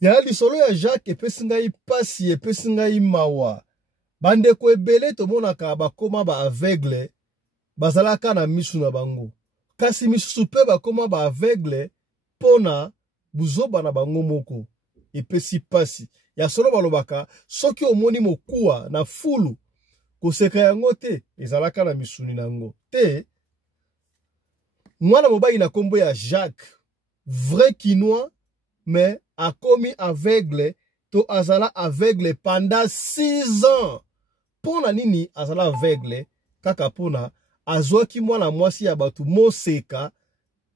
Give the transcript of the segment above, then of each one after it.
Ya lisolo ya Jacques epesi ngai pasi epesi ngai mawa. Bandeko ebele tomonaka bakoma ba aveugle bazalaka na misu na bango. Kasi misusu pe bakoma ba aveugle pona buzoba na bango moko. Epesi pasi. Ya solo balobaka soki omoni mokuwa na fulu koseka yango te ezalaka na misuni nango. Te mwana mobali na kombo ya Jacques, vrai Quinois, mais akomi aveugle to azala aveugle pendant 6 ans. Pona nini azala aveugle kaka pona azwaki mwana mwasi ya batu moseka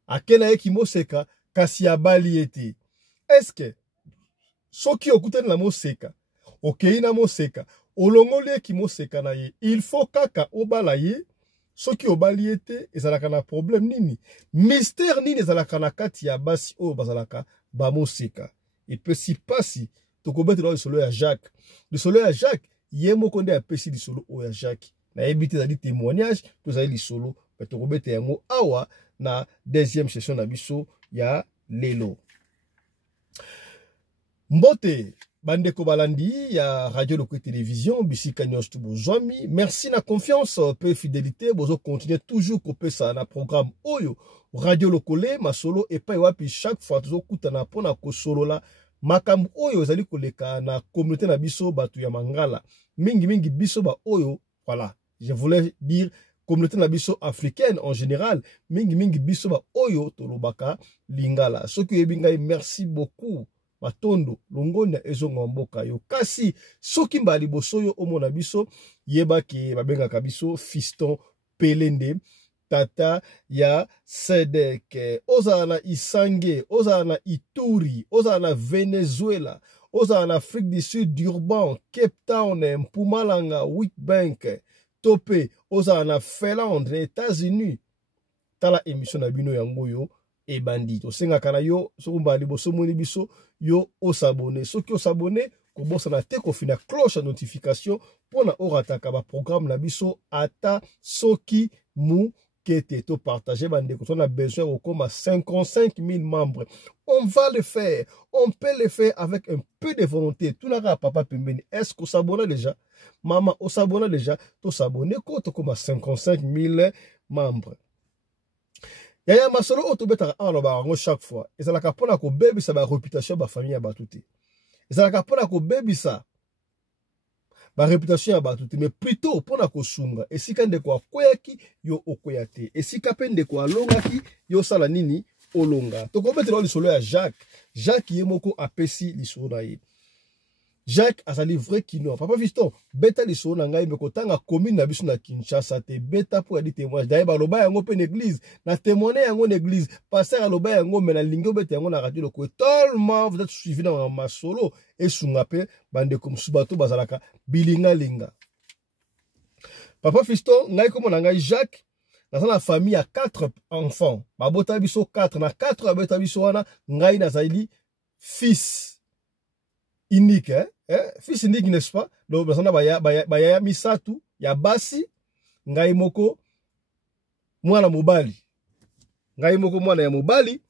akena yeki moseka kasi abali ete. Eske soki okutani na moseka okei na moseka olongoli eki moseka na ye il faut kaka obala ye. Soki obali ete ezalaka na problème nini mystère nini ezalaka na kati ya basi oyo bazalaka bamoseka. Epesi pasi tokobetela lisolo ya Jacques. Lisolo ya Jacques ye moko nde apesi lisolo oyo ya Jacques. Na yebi te ezali témoignage tozali lisolo pe tokobeta yango awa na deuxième session na biso ya lelo. Mbote bandeko balandi ya Radio Lokwe Télévision bisika nyonso tu bozwami. Merci na confiance pe fidélité bozo continuer toujours kopesa na programme oyo Radio Lokole masolo epai wapi chaque fois tozo kutana pona ko solola makambu oyo ezali koleka na communauté na biso batu ya Mangala. Mingi biso ba oyo, voilà, je voulais dire communauté na biso africaine en général, mingi biso ba oyo tolobaka lingala. Soki yebingai merci beaucoup. Matondo longonya ezonga mboka yo kasi soki mbali bosoyo omona biso yeba ke babengaka biso fiston pelende tata ya Sedek ozala na Isange ozala na Ituri ozala na Venezuela ozala na Afrique du Sud Durban Cape Town Mpumalanga Witbank tope ozala na Finlande na États-Unis tala émission na bino yango yo et bandit osenga kana yo sokumbali boso moni biso yo osabone soki osabone ko bosa na te ko fina cloche de notification pona orataka ba programme na biso ata soki mu kete to partager bandeko on a besoin au comme 55 000 membres. On va le faire, on peut le faire avec un peu de volonté. Tout n'a papa pembeni. Est-ce qu'on s'abonne déjà? Maman, on s'abonne déjà. To s'abonner quand comme 55 000 membres. Yaya masolo otobeta en chaque fois. Et ça la kapona ko baby sa ba réputation ba famille ya batuté. Et ça la kapona ko baby sa ba réputation ya batuté mais plutôt pona ko sunga. Et si kande ko akoyaki yo okoyate. Et si kapende ko alongaki yo sala nini olonga. To ko betela lisolo ya Jacques. Jacques yemoko apesi lisolo na ye. Jacques azali vrai Quinois. Papa Fiston, beta lisolo na ngai meko tanga commune na biso na Kinshasa te beta pour di témoignage. D'ailleurs baloba yango pe l'église, na témoigner yango l'église. Pasteur aloba yango mena lingo beta yango na radio loko. Tellement vous êtes suivi dans ma solo et sungape bande comme subato bazalaka bilinga linga. Papa Fiston, ngai comme na ngai Jacques dans la famille a 4 enfants. Babota biso 4 na 4 abeta biso wana ngai na zaili fils unique, fils unique, n'est-ce pas? Donc, baya misatu, ya basi, ngai moko, mwana mobali. Ngai moko mwana ya mobali.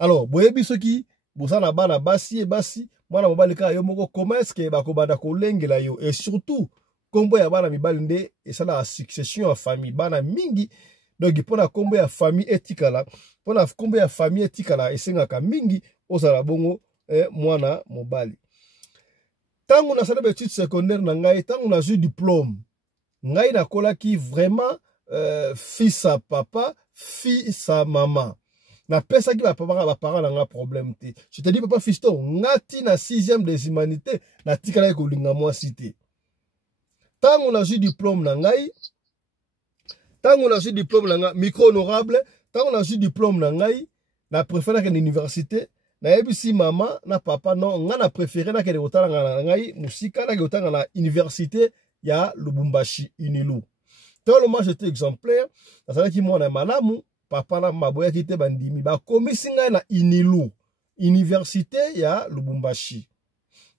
Alors, boyebi soki, bosana bana basi, mwana mobali ka yo moko, comment est-ce que bako bada ko lengela yo? Et surtout, kombo ya bana mibali nde, et ça la succession en famille, bana mingi, donc, pona kombo ya famille etikala, pona kombo ya famille etikala, esengaka mingi, osala bongo, mwana mobali. Tango na sala études secondaires na ngai, tango na ju diplôme, ngai na kolaki vraiment fils à papa, fils à maman. Na pesa ki ba papa ba parents na nga problème te. Je te dis papa Fiston, ngati na 6e des humanités, na tikala ko linga moi cité. Tango na ju diplôme na ngai, tango na ju diplôme na nga micro honorable, tango na ju diplôme na ngai, na préféré que l'université na ebisi mama na papa non nga na préféré na kele kotala na ngai musika na kotala na université ya Lubumbashi Unilu. Tellement j'étais exemplaire na ki mwana malamu papa na maboya kite bandimi ba komisi ngai na Unilu université ya Lubumbashi.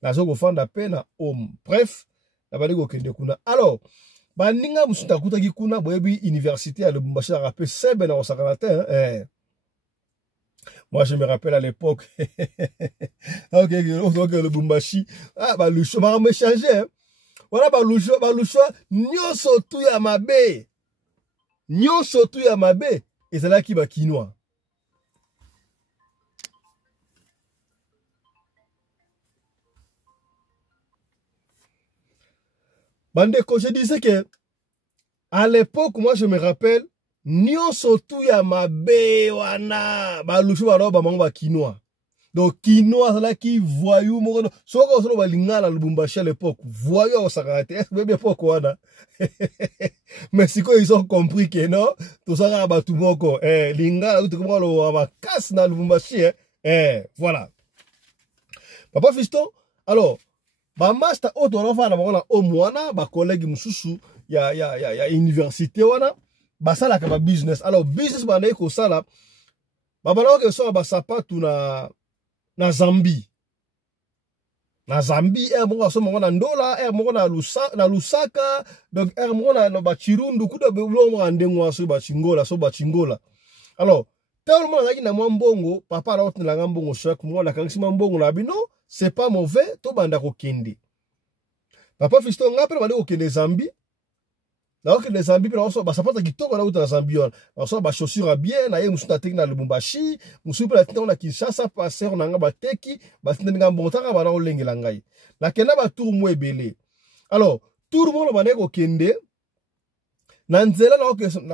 Na zo ko fanda pe na homme. Bref, na bali ko kende kuna. Alors, baninga musuta kutaki kuna boyebi université ya Lubumbashi na rappel sebe na osakana te Moi, je me rappelle à l'époque. Ok, le Bumbashi. Ah, bah, le choix va me changer. Hein. Voilà, bah, le choix. Nyonso tu ya mabe. Nyonso tu ya mabe. Et c'est là qui va quinoa. Bandeko, je disais que, à l'époque, moi, je me rappelle, nyonso tu ya mabe wana. Bah, le choix va ba quinoa. Donc, quinoa, c'est là qui voyou, soko solo balingala Lubumbashi à l'époque, voyou au sakate, bien pourquoi, là? Mais si ils ont compris que non, tout ça, va tout moko, lingala, tout comme on va casse dans Lubumbashi, voilà. Papa Fiston, alors, ba master auto, on va avoir au moana, ba collègue mususu, ya université, wana, ba ça là, comme business. Alors, business, ba ne ko ça là, ba balao que ça, ba sapatu na Zambie. Na Zambie, moko so moko na Ndola, moko na Lusaka, donc moko na Bachirundu, kuda beblo mo andengwa so Bachingola. Alors, tellement ngaki na mbongo, papa na otu na mbongo chaque mois na kangisi mbongo na bino, c'est pas mauvais, to banda ko kende. Papa Fiston ngapela bandi ko kende Zambie. Alors que les Zambie, on va s'apprendre qui tombe dans la Zambie. On va ba chaussures bien, na ye musu na tekna Lubumbashi, musu pe la tena na Kinshasa passer on nga ba teki, ba tinga mbotaka ba na olengela ngai. Na kena ba tour mo ebele. Alors, tout le monde va neko kende. Na nzela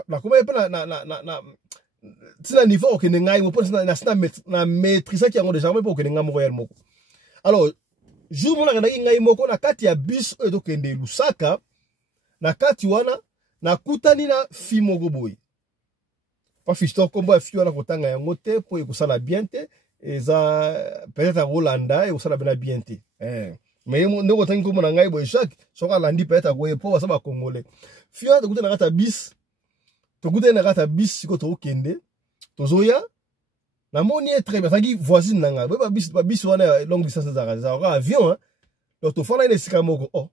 na kuma pe na tina niveau okende ngai mo po na maîtrise ki yango déjà mo po okende ngai mo royal moko. Alors, jour mo na ngai moko na kati ya bus e do kende Lusaka. Na kati wana na kutani na fi moko boy. Pa Fiston kombo fi wana kotanga yango te po ekosala bien te eza peut-être à Rolanda ekosala bena bien te. Mais ndeko tangi kombo na ngai boy Jacques soka landi peut-être ko po basa ba congolais. Fi wana kutana na kata bis. To kutana na kata bis siko to kende. Tozoya na moni très bien tangi voisine na ngai. Ba bis wana longue distance za avion hein. Donc to fona ine sika moko oh.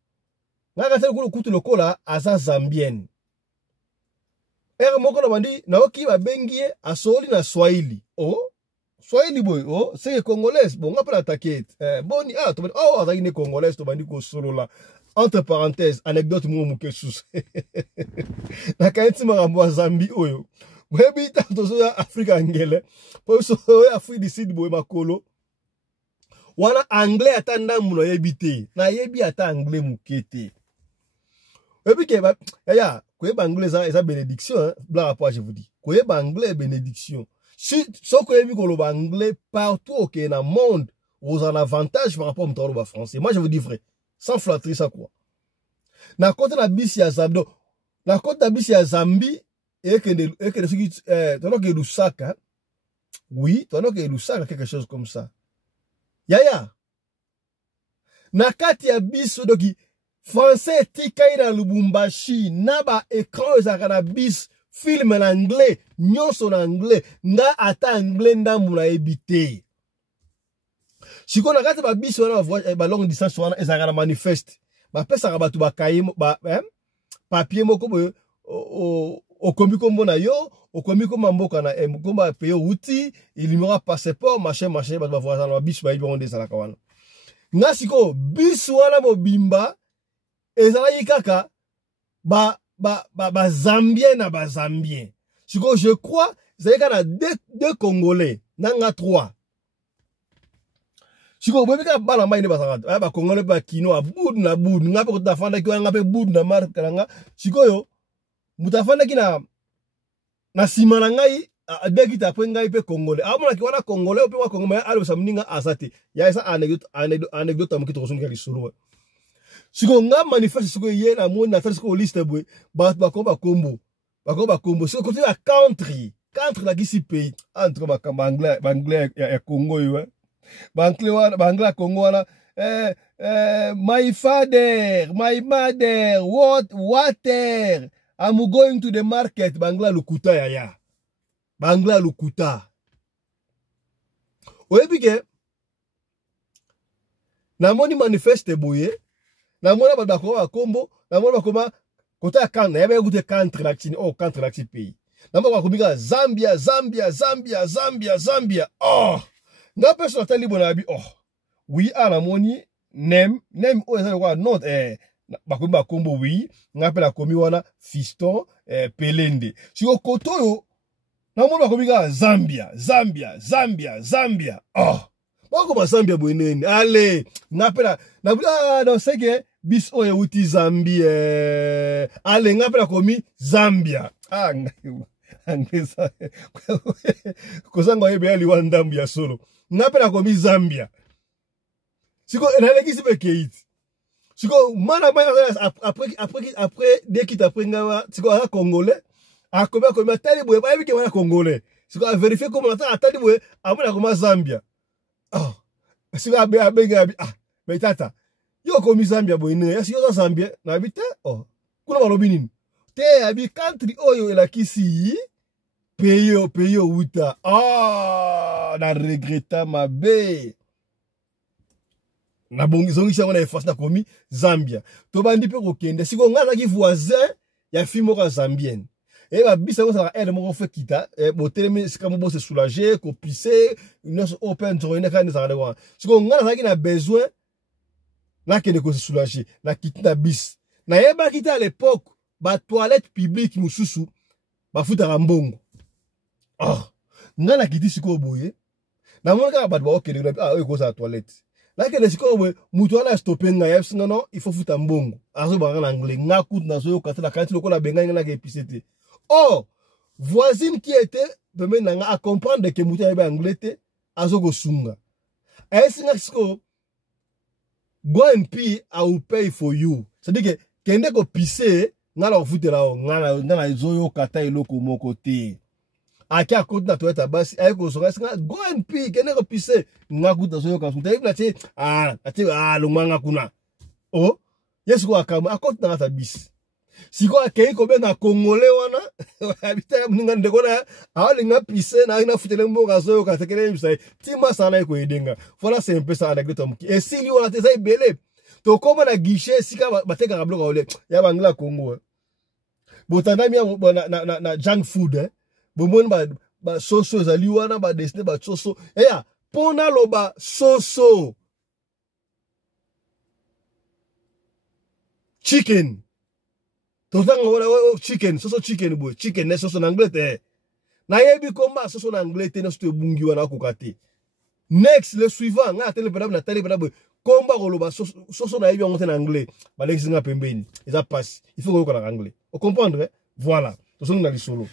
Nga kule kutu lokola aza zambienne. Moko na bandi na oki ba bengie asoli na Swahili. Oh, Swahili boy. Oh, c'est congolaise. Bon, nga pa attaquer. Boni to bandi oh azaki ne congolaise to bandi ko solo la. Entre parenthèses, anecdote mo muke sus. Na kaiti marambo Zambie oyo. Webi ta to so Afrika ngele. Po so Afrique du Sud boy makolo. Wana anglais atanda muno yebite. Na yebi ata anglais mukete. Et puis, koyeba anglais eza bénédiction, hein, blanc rapport, je vous dis. Koyeba anglais bénédiction. Si, so koyebi koloba anglais partout au na monde, vous en avantage par rapport au mtalo français. Moi, je vous dis vrai. Sans flatterie, ça quoi. Na côté na bisi ya Zambie, na côté na bisi ya Zambie, et que de Lusaka, oui, que Lusaka, quelque chose comme ça. Yaya. Na kati ya biso doki, français tikai na Lubumbashi naba écran ezaka bis film en anglais nyonso en anglais nga ata anglais ndambu na ebité siko na kati ba bis wana ba longue distance wana ezaka na manifeste ba pesa ka batu ba kaye ba papier moko boyo okomi kombo na yo okomi komba mboka na komba paye outil il numéro passeport machin batu ba voisin na bis ba ibonde salaka wana nga siko bis wana mobimba ezalaki kaka ba Zambien na ba Zambien. Je crois ezalaki na deux Congolais nanga trois. Siko bobika bala mai ne basaka ba Congolais ba kino abud na bud nga pe kutafanda ki nga pe bud na marka nga. Siko yo mutafanda ki na sima na ngai deki ta pe ngai pe Congolais. Amona ki wana Congolais pe wa Congolais alo samninga asate. Ya esa anecdote amukito kosonga lisolo. Siko nga manifeste siko ye na moni na siko liste boy ba komba kombo siko côté la country la kisi pays entre ba anglais ya Congo yo ba Congo wana my father my mother water I'm going to the market bangla lukuta ya bangla lukuta oyebike na moni manifeste boye na mona ba kombo na mona ba koma kota kan na yabe gute country la chini oh country la pays Namba bakomika Zambia Zambia Zambia Zambia Zambia. Oh nga personne tali bonabi oh oui ana moni nem o eza kwa not bakomba kombo oui nga pe la komi wana fiston pelende siko kotoyo na moni bakomika Zambia Zambia Zambia Zambia. Oh bako ba Zambia boeneni ale nga pe la na no seke bis oye uti Zambia ale nga pe la komi Zambia angesa kozanga yebe ali wandambu ya solo ngapela komi Zambia siko enalekisi pe keiti siko mana après dès qu'il après ngawa siko ala congolais a komi tali boye ba yebike wana congolais siko a vérifier comment on atali boye amona koma Zambia ah siko abenga mais tata yo komi Zambia boye ne ya siko Zambia na bite oh kuna balobi nini te abi country oyo elakisi peyo uta na regretta mabe na bongi zongi sango na efase na komi Zambia to bandi pe kokende siko ngana ki voisin ya fimo ka zambienne ba bisa ngo sa aide moko fe kita botelemi sika mo bo se soulager ko pisser une open journée ka ni za lewa siko ngana ki na besoin na kende ko se soulager na kitina bis na yeba kita à l'époque ba toilette publique mususu ba futa mbongo ngana kiti siko boye na mona ka bad ba okende na ko sa toilette la kende siko boye mutu wana stopper nga yef non il faut futa mbongo azo ba en anglais nga kout na zo kata la kanti lokola benga nga ke pisete voisine qui était de menanga à comprendre que mutu ya anglais te azo ko sunga nga siko go and pee I will pay for you c'est-à-dire que kende ko pisser nga la futela nga zoyo kata eloko moko te aki akoti na toilette basi aye ko songa singa go and pee kene ko pisse nga kuta zoyo ka sunta ibna te lunganga kuna yesu ko akama akoti na ta bis siko akei ko benga congolais wana habita mninga ndeko na alinga pisse na futele mbonga zoyo ka tekele bisai tima sana ko edenga voilà c'est un peu ça anecdote muki et si li wana te sai belé to koma na guichet sika bateka ka bloka ole ya bangla Congo botanda mi na junk food bomoni ba soso zali wana ba destiné ba soso eya pona loba soso chicken to tanga wala chicken soso chicken boy chicken ne soso na anglais te na yebi komba soso na anglais te na sto bungi wana kokate next le suivant nga tele na tele boy komba koloba soso na yebi ngote na anglais ba lexi nga pembeni eza passe il faut ko na anglais o comprendre voilà to songa na lisolo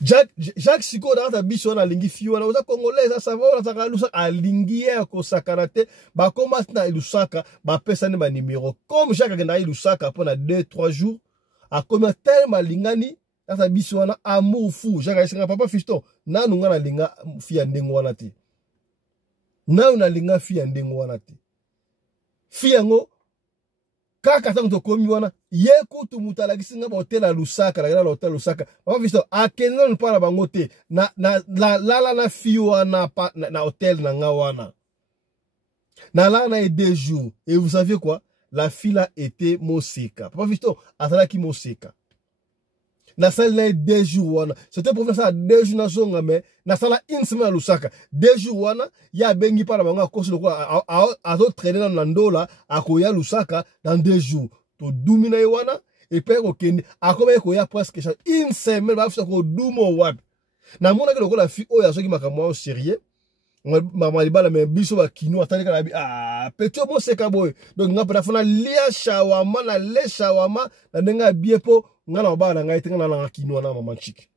Jacques Siko dans ta biso na lingi fiwa na oza congolais ça va na saka lusa alingi ya ko sakarate ba koma na lusaka ba pesa ne ba numéro comme Jacques agenda lusaka pendant 2-3 jours a comme tellement lingani dans ta biso na amour fou Jacques asinga papa fiston na nunga na linga fi ndengo wana te na linga fi ndengo wana te fi yango kaka tango to komi wana yekutu mutala kisinga ba hotel à Lusaka la hotel Lusaka papa visto akeno mpana bango te na na fiwa na hotel na nga wana na la na 2 jours et vous savez quoi la fille a été moseka papa visto atala ki moseka na salle na 2 jours wana c'était pour faire ça 2 jours na zonga mais na sala une semaine à Lusaka 2 jours wana ya bengi para bango akosi lokwa azo traîner na ndola akoya Lusaka dans 2 jours to dumina wana et puis okende akoma ekoya presque une semaine ba fisa ko dumo wapi na mona ke lokola fi oya soki makamwa au sérieux mama libala mais biso ba kino atali kala bi petit mo seka boy donc ngapata fona lia shawama na le shawama na ndenga biepo ngana bana ngai tinga na kino na mama chiki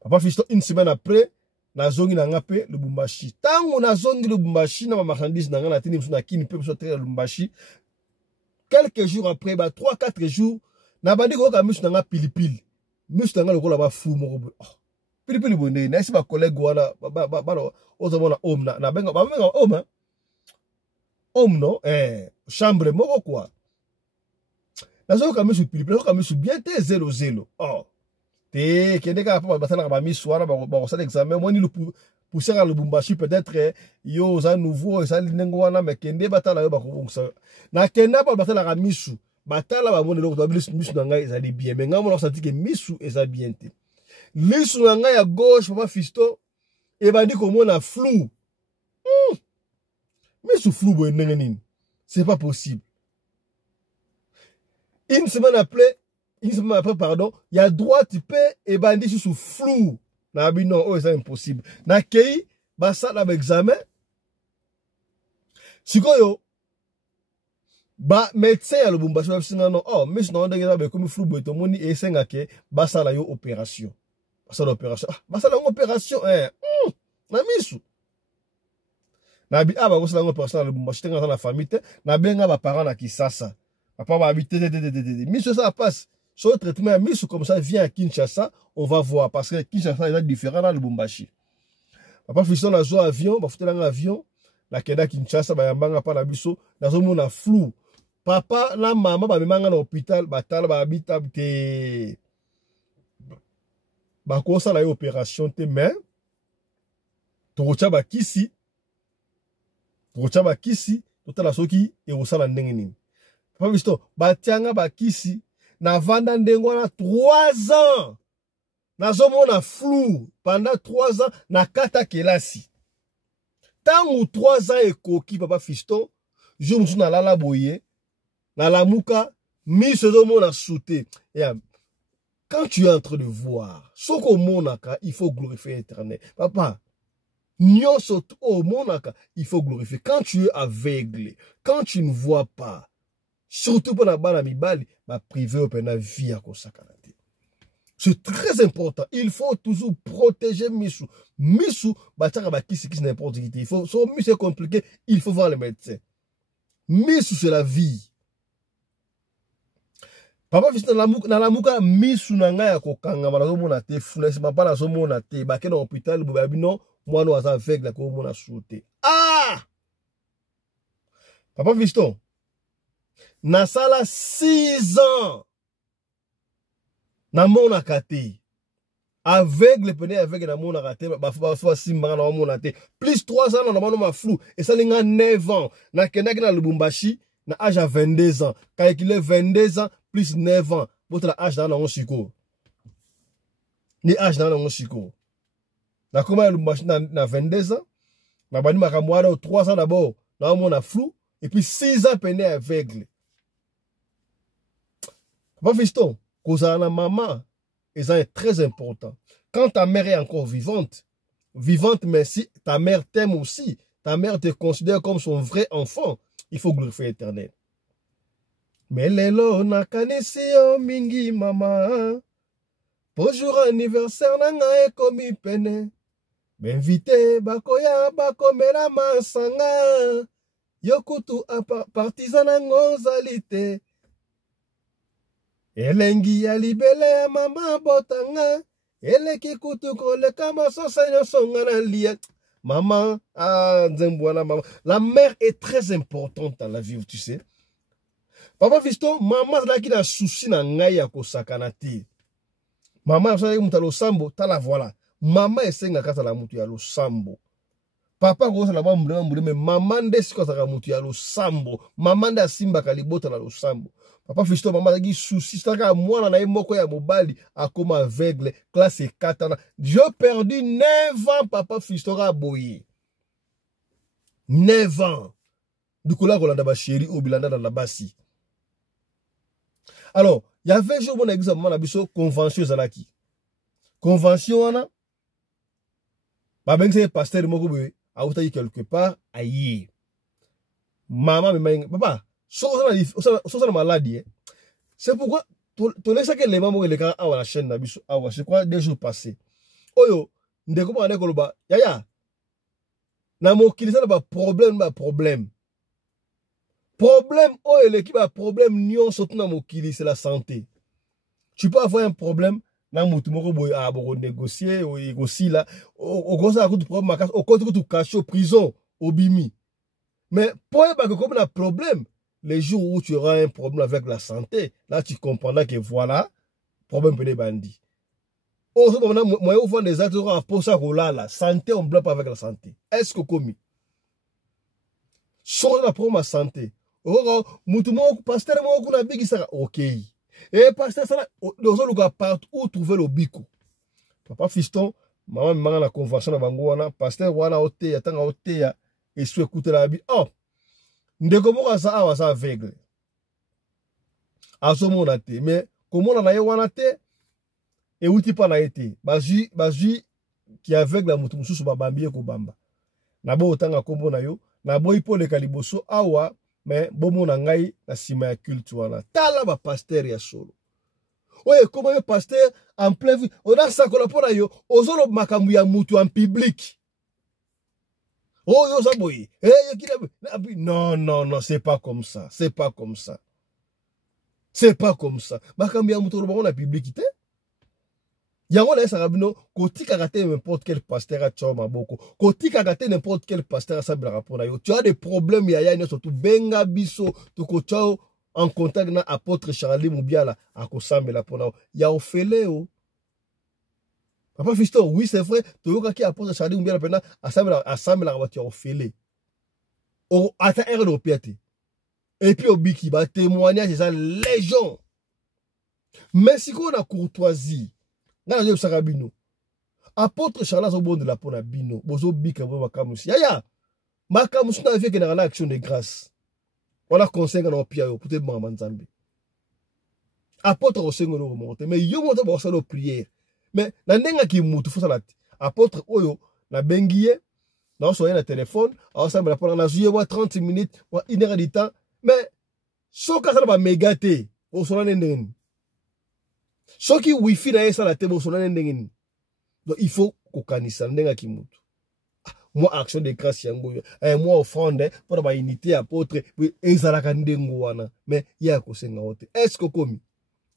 papa fisto une semaine après na zongi na ngape Lubumbashi tango na zongi Lubumbashi na marchandise na ngana tini na kini pe so très Lubumbashi quelques jours après 3-4 jours na bandi ko ka misu na nga pilipili misu na nga lokola ba fu moko pilipili bonde na isi ba collègue wana ba ozomona homme na benga ba benga homme no chambre moko quoi na zo ka misu pilipili ka misu bien te 00 te kende ka pa batala ba misu wana ba sala examen moi ni le pousser à Lubumbashi peut-être yo za nouveau ça lingo wana mais kende batala yo ba ko na kenda pa batala ka misu batala ba mona loko misu na ngai ezali bien mais ngai mona senti que misu eza bien te lisu na ngai ya gauche papa Fiston ebandi komona flou misu flou boye ndenge nini c'est pas possible une semaine après pardon il y a droite pe ebandi sous flou na bi non oh c'est impossible na kei basala ba examen sikoyo ba médecin ya Lubumbashi ba singa non oh mais non ndenge ba comme flou boye to moni esenga ke basala yo opération basala opération basala opération na misu na bi aba ko sala opération na Lubumbashi tenga na famille te na benga ba parents na Kisasa papa va habiter misu ça passe sur traitement misu comme ça vient à Kinshasa on va voir parce que Kinshasa est différent dans Lubumbashi papa Fiston na zo avion ba futela nga avion na kenda Kinshasa ba yambanga pa na biso na zo mona flou papa na mama ba memanga na hôpital batala ba habita te ba ko sala opération te mais tokocha ba kisi totala soki e osala ndenge nini papa Fiston batianga ba kisi na vanda ndengo na 3 ans nazo mona flou pendant 3 ans na kata kelasi tangu 3 ans ekoki papa Fiston je musu na lala boye na lamuka miso zo mona sauter quand tu es en train de voir soko monaka il faut glorifier l'Éternel papa nyonso o monaka il faut glorifier quand tu es aveugle quand tu ne vois pas surtout pour la bana mibali ba privé opena vie à kosakana. C'est très important. Il faut toujours protéger misu. Misu bataka ba kisi n'importe qui. Il faut so misu c'est compliqué, il faut voir le médecin. Misu c'est la vie. Papa Fiston na lamuka misu na ngai ya kokanga balazo mona te flesse ma pas na so mona te ba ke na hôpital bo ba bino moi no asa avec la ko mona sauter. Papa Fiston na sala 6 ans na mona kate aveugle pene aveugle na mona kate ba simba na mona te plus 3 ans na mona flou et ça linga 9 ans na kendaki na Lubumbashi na âge à 22 ans calculer 22 ans plus 9 ans votre âge na on siko ni âge na on siko na koma Lubumbashi na 22 ans na bani makamwa na 3 ans d'abord na mona flou et puis 6 ans pene aveugle. Papa Fiston cause na maman, et ça est très important. Quand ta mère est encore vivante, mais si ta mère t'aime aussi, ta mère te considère comme son vrai enfant, il faut glorifier l'Éternel. Mais lelo nakanisi yo mingi mama, pour jour anniversaire nanga ekomi pene, m'invite bakoya bakomela masanga, yokutu partisan nango zalite. Elengi ya libele ya mama botanga eleki kutu koleka masosa nyosonga na lia maman nzembwana maman. La mère est très importante dans la vie, tu sais. Papa Fiston maman zalaki na souci na ngai ya kosakana te maman azali mutu lo sambo tala voilà maman esenga kata la mutu ya lo sambo papa ko sala ba mbule mais maman ndesi ko saka mutu ya lo sambo maman nda simba kalibota la lo sambo. Papa Fiston maman zaki souci saka mwana na moko ya mobali akoma aveugle classe 4 ans. J'ai perdu 9 ans papa Fiston a boye 9 ans du coup là kolanda ba chéri obilanda dans la basi. Alors il y avait jour mon exemple na biso convention zalaki convention wana ba bengse pasteur moko boye auta quelque part aïe maman me papa so ça maladie. C'est pourquoi tu laisses que les mamans les gars à la chaîne na biso awa je crois 2 jours passés oyo ndeko ba nekoloba yaya na mokili ça ba problème oyo l'équipe a problème nion surtout na mokili c'est la santé. Tu peux avoir un problème na mutu moko boy a bo négocier ou aussi là au gros ça a de problème makas au côté tu caché au prison au bimi. Mais pour pas que comme un problème les jours où tu auras un problème avec la santé, là tu comprendras que voilà, problème pour les bandits. Oh, moi, au fond des actes, pour ça, la santé, on ne bloque pas avec la santé. Est-ce que commis? Sur la pour ma santé, mutu moko pasteur moko na bikisaka OK. Et pasteur ça dozo luka partout où trouver le biko. Papa Fiston, maman manga na convention na bango wana, pasteur wana oteya tanga oteya et sou écouter la bi. Oh, ndeko moko sa awa sa aveugle. Aso mona te, mais comment na ye wana te et outi pa na été. Bazui qui aveugle la mutu mususu babambiye ko bamba. Na bo otanga kombo na yo, na bo ipole kaliboso awa, mais bomo na ngai na sima ya culte wana. Tala ba pasteur ya solo. Oye, comment un pasteur en plein vie, on a ça qu'on a pour yo, ozolo makambu ya mutu en public. Oh, yo ça boy. Non, non, non, c'est pas comme ça. C'est pas comme ça. C'est pas comme ça. Makambu ya mutu en public. Yango na sarabino, koti kagate n'importe quel pasteur a tchao maboko. Koti kagate n'importe quel pasteur a sabila rapona yo. Tu as des problèmes yaya nyo surtout benga biso, tu ko tchao en contact na apôtre Charlie Moubiala à Kosambela pona ya ofele o. Papa Fiston, oui c'est vrai, tu yoka ki apôtre Charlie Moubiala pena asambela wati ya ofele. O ata ere no piate. Et puis au biki ba témoignage c'est ça légion. Mais si qu'on a courtoisie, na yo sarabino. Apôtre Charles Zobon de la pona bino, bozo bika bo makamusi. Yaya. Makamusi na vie que na action de grâce. On a conseil dans pia yo pour te maman Nzambe. Apôtre osengo no remonter mais yo monte ba sala prière. Mais na ndenga ki mutu fo sala. Apôtre oyo na bengiye na so na téléphone, ensemble la pona na jouer 30 minutes, 1 heure de temps, mais soka sala ba megate, o so na ndenge. Soki wifi na yesa la tebo so na ndenge ni. Donc il faut kokanisa ndenga ki mutu. Moi action de grâce yango moi offrande pour ba unité apôtre ezalaka ndengo wana mais ya ko senga ote est-ce que komi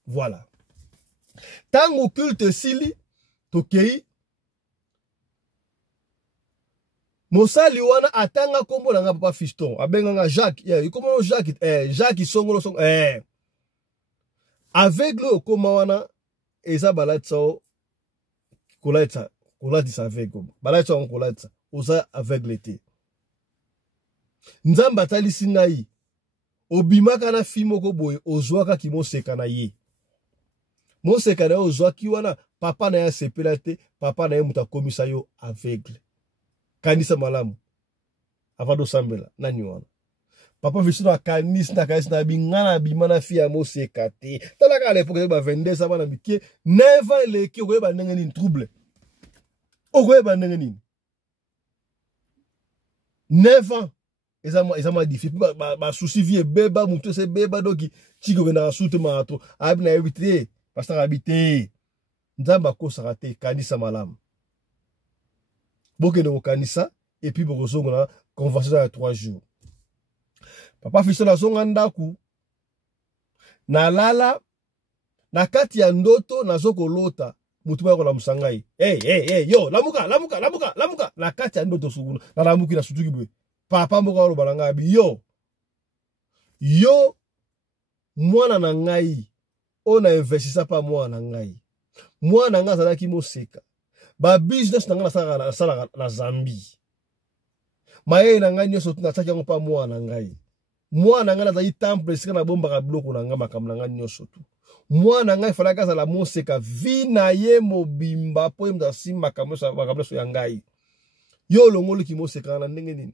voilà tango culte sili tokei mosali wana atanga kombo na papa Fiston abenga nga Jacques ikomo Jacques Jacques songolo song aveugle okoma wana eza balatsa kolatsa aveugle balatsa on kolatsa oza aveugle te. Nzamba atalisi ngai obimaka na fimo ko boye ozwaka ki moseka na ye. Moseka na ozwaki wana papa na ya sepela te, papa na ye muta komisa yo aveugle. Kanisa malamu. Avado sambela nani wana. Papa Fiston kanisa na bingana bimana fi ya moseka te. Talaka l'époque ba 22 ça bana bikie never le ki ko ba ndenge ni trouble. Okoye ba ndenge ni 9 ans. Ils ont difficile. Ma souci vie beba, moutou c'est beba, donc qui go na soute mato. Abna habité, pasteur habité. Nzamba ko sarate kanisa malam. Boke no kanisa et puis boko zongo na conversation à 3 jours. Papa Fiston na zonga ndaku. Na lala na kati ya ndoto na zoko lota. Mutuba ko la musangai. Hey, yo, lamuka. Na kati ya ndoto suguna. Na lamuki na sutuki bwe. Papa mboka ro balanga bi yo mwana na ngai ona investissa pa mwana na ngai mwana nga zalaki moseka ba business na nga sala na Zambie maye na ngai nyoso tuna tsaki ngo pa mwana na ngai na zali temple sika na bomba ka bloko na nga makamna nga nyoso tu mwana ngai falaka zala moseka vi na ye mobimba po imda simba kamosa makamso ya ngai yo longolo ki moseka na ndenge nini.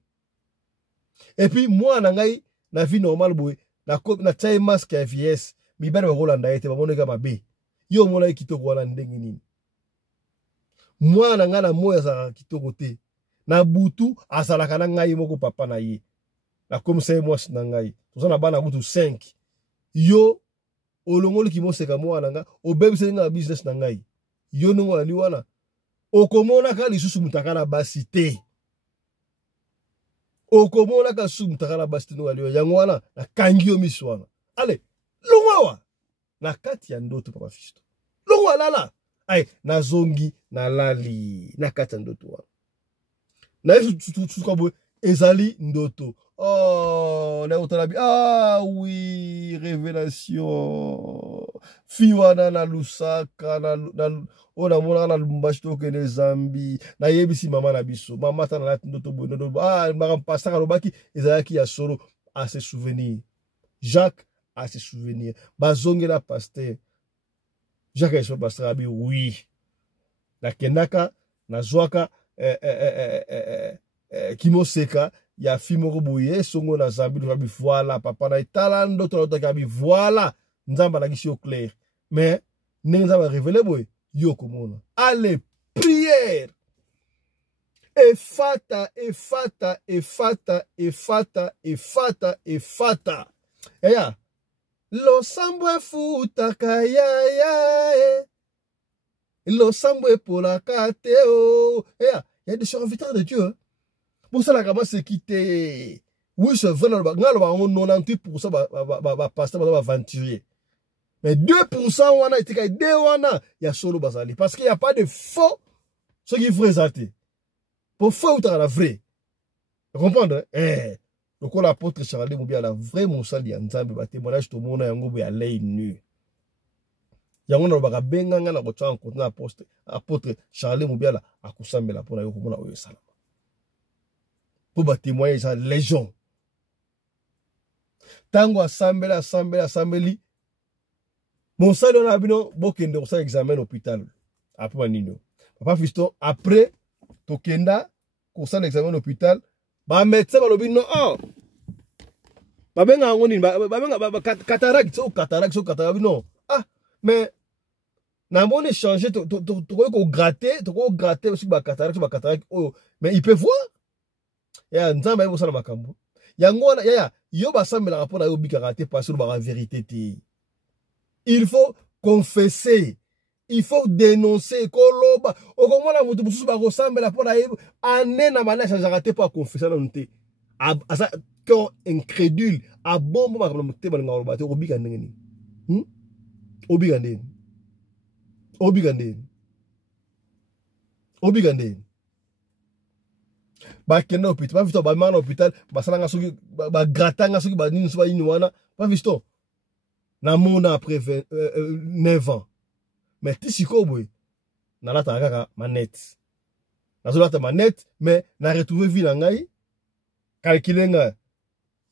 Et puis moi na ngai na vie normale boy na taille masque ya vieillesse mi bana Rolanda ete ba moneka mabe yo mona kitoko wana ndenge nini moi na nga na moya za kitoko te na butu asalaka na ngai moko papa na ye na comme ça moi na ngai toza na bana butu 5 yo olongolo ki moseka moi na nga obebise nga business na ngai yo nongo ali wana okomona ka lisusu mutaka na basi te. Okomona ka sum takala bastino alio yango wana na kangio miswana. Ale, longwa na kati ya ndoto papa Fiston. Longwa lala. Ay, na zongi na lali na kati ya ndoto wana. Na yesu tukabwe ezali ndoto. Oh, na utalabi. Ah oui, révélation. Fiwana na Lusaka na ona mona na Lubumbashi to ke Zambie na yebisi mama na biso mama ta na ndoto bono mara pasaka lobaki ezalaki ya solo a ses souvenirs. Jacques a ses souvenirs. Bazongela pasteur. Jacques est pasteur abi oui. Na kendaka na zwaka kimoseka ya fimoko boye songo na zambi abi voilà papa na italando to abi voilà nzamba la gisio clair. Mais nza va révéler boy yo komona. Allez prière. Efata. Eya. Lo sambwe futaka ya. Lo sambwe pola kateo. Eya. Il y a des serviteurs de Dieu. Pour ça, la gamme s'est quitté. Oui, c'est vrai. On a 98% va passer va aventurier. Mais 2% on a été il y a solo basali. Parce qu'il n'y a pas de faux. Ce qui est vrai, ça. Pour faux ou la vraie. Vous comprenez? Donc, l'apôtre Charles Moubia, la vraie moussali, il y a un témoignage tout le monde a l'œil nu. Il y a un benga na bocha en contenant apôtre Charles Moubia a kusambela pour la yokumona oyo salama. Pour témoigner ça légion. Tango assembeli. Mon sali on a bino bokende ko sa examen hôpital. Après nino. Papa fiston après tokenda ko sa examen hôpital. Ba médecin ba lobi non oh. Ba benga ngoni ba benga cataracte non. Ah mais na moni changer to ko gratter aussi ba cataracte oh mais il peut voir. Ya nzamba yebo sala makambo. Yango ya yo ba sambela rapport na yo bikaraté parce que ba vérité te. Il faut confesser. Il faut dénoncer. Koloba. Okomona mutu mususu ba ressemble pour na yebo anena bana changerate pas confesser na nte. Asa cœur incrédule a bombo ba mutu ba ngalo ba te obika ndenge ni. Obika ndeni. Ba kenda hôpital, ba visto ba mana hôpital, ba sala nga soki ba gratta nga soki ba nini so ba yini wana, ba visto. Na mona après 9 ans. Mais tisiko boy, na lata kaka manette. Na lata manette, mais na retrouver vie na ngai. Calculer nga.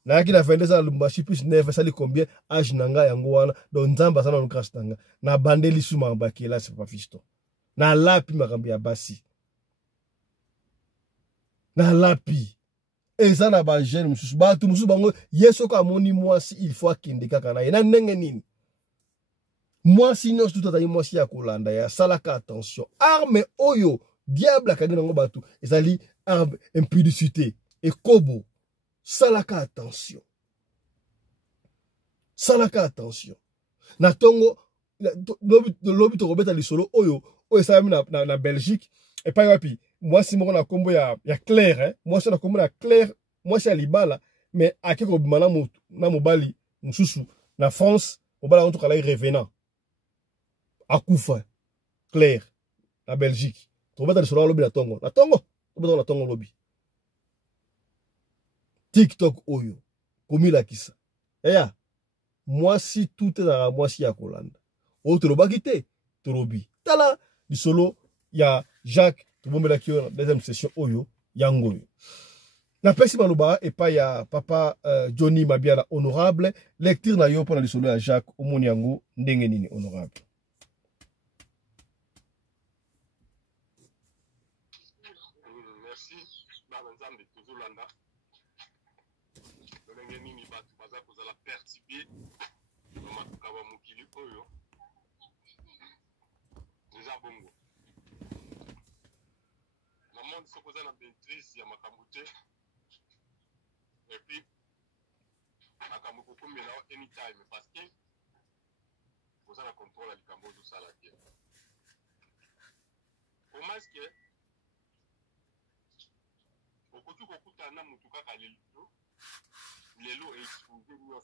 Na ki na 22 ans lumbashi plus 9 sali combien âge na ngai yango wana, donc nzamba sana no crash tanga. Na bandeli suma bakela c'est pas visto. Na lapi makambi ya basi. Na lapi eza na ba jeune mususu batu mususu bango yeso ka moni mwasi il faut akende kaka na ye na ndenge nini mwasi nyonso tout atali mwasi ya kolanda ya salaka attention arme oyo diable akangi nango batu ezali arme impudicité et kobo salaka attention na tongo lobi to kobeta lisolo oyo esalami na Belgique et pas wapi. Moi, si mon combo ya clair, hein. Moi, c'est la combo ya clair. Moi, c'est libala. Mais à quelque moment, na mobali, mususu, na France, mobala on tout cas revenant. À Koufa, clair, la Belgique. Tu vas sur le lobby la Tongo. La Tongo, tu vas dans la Tongo lobby. TikTok oyo, komi la kisa. Et ya, moi si tout est dans moi si ya Kolanda. O tu lo bakite, tu lobby. Tala, du solo, ya Jacques. Tout le monde est dans la deuxième session Oyo, Yangoyo. La pesi maluba et pas ya papa Johnny Mabiala honorable. Lecture na yo pendant le solo à Jacques Omoniango Ndengenini honorable. Merci. Babanzambe Tozolanda. Ndengenini batu baza kozala participer dans ma kawamukili Oyo. Déjà bongo. Monde se poser la maîtrise, il y a ma camouté. Et puis, ma camouko comme là, anytime, parce que vous avez le contrôle du camouko de ça là. Comment est-ce que au côté où vous avez un moutuka les lots est exposé nous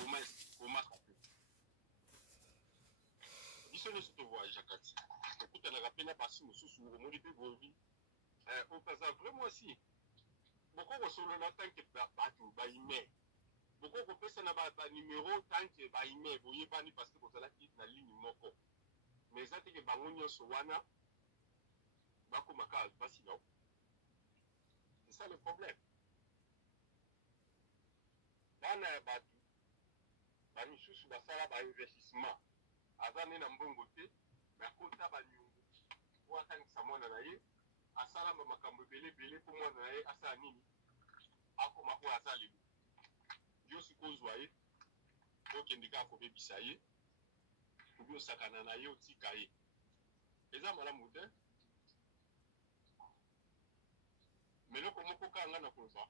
comment ça fait? Ils sont sur le voyage à Kati. Écoute, elle a rappelé la passion sous le monde de vos vies. On passe vraiment aussi. Beaucoup de solo na tant que batu ba email. Beaucoup de personnes na ba numéro tant que ba email voyez pas ni parce que vous allez quitter la ligne moko. Mais ça que bangonyo so wana ba ko maka pas sinon. C'est ça le problème. mwana ya batu bamisusu basala ba investissement aza ne na mbongo te me akota banyungu po atangisa mwana na ye asala makambo ebele po mwana na ye asala nini akoma oyo aza lelo yo sikozwa ye okende kaka kobebisa ye obi osakana na ye otika ye eza malamu te meloko moko kanga na koloba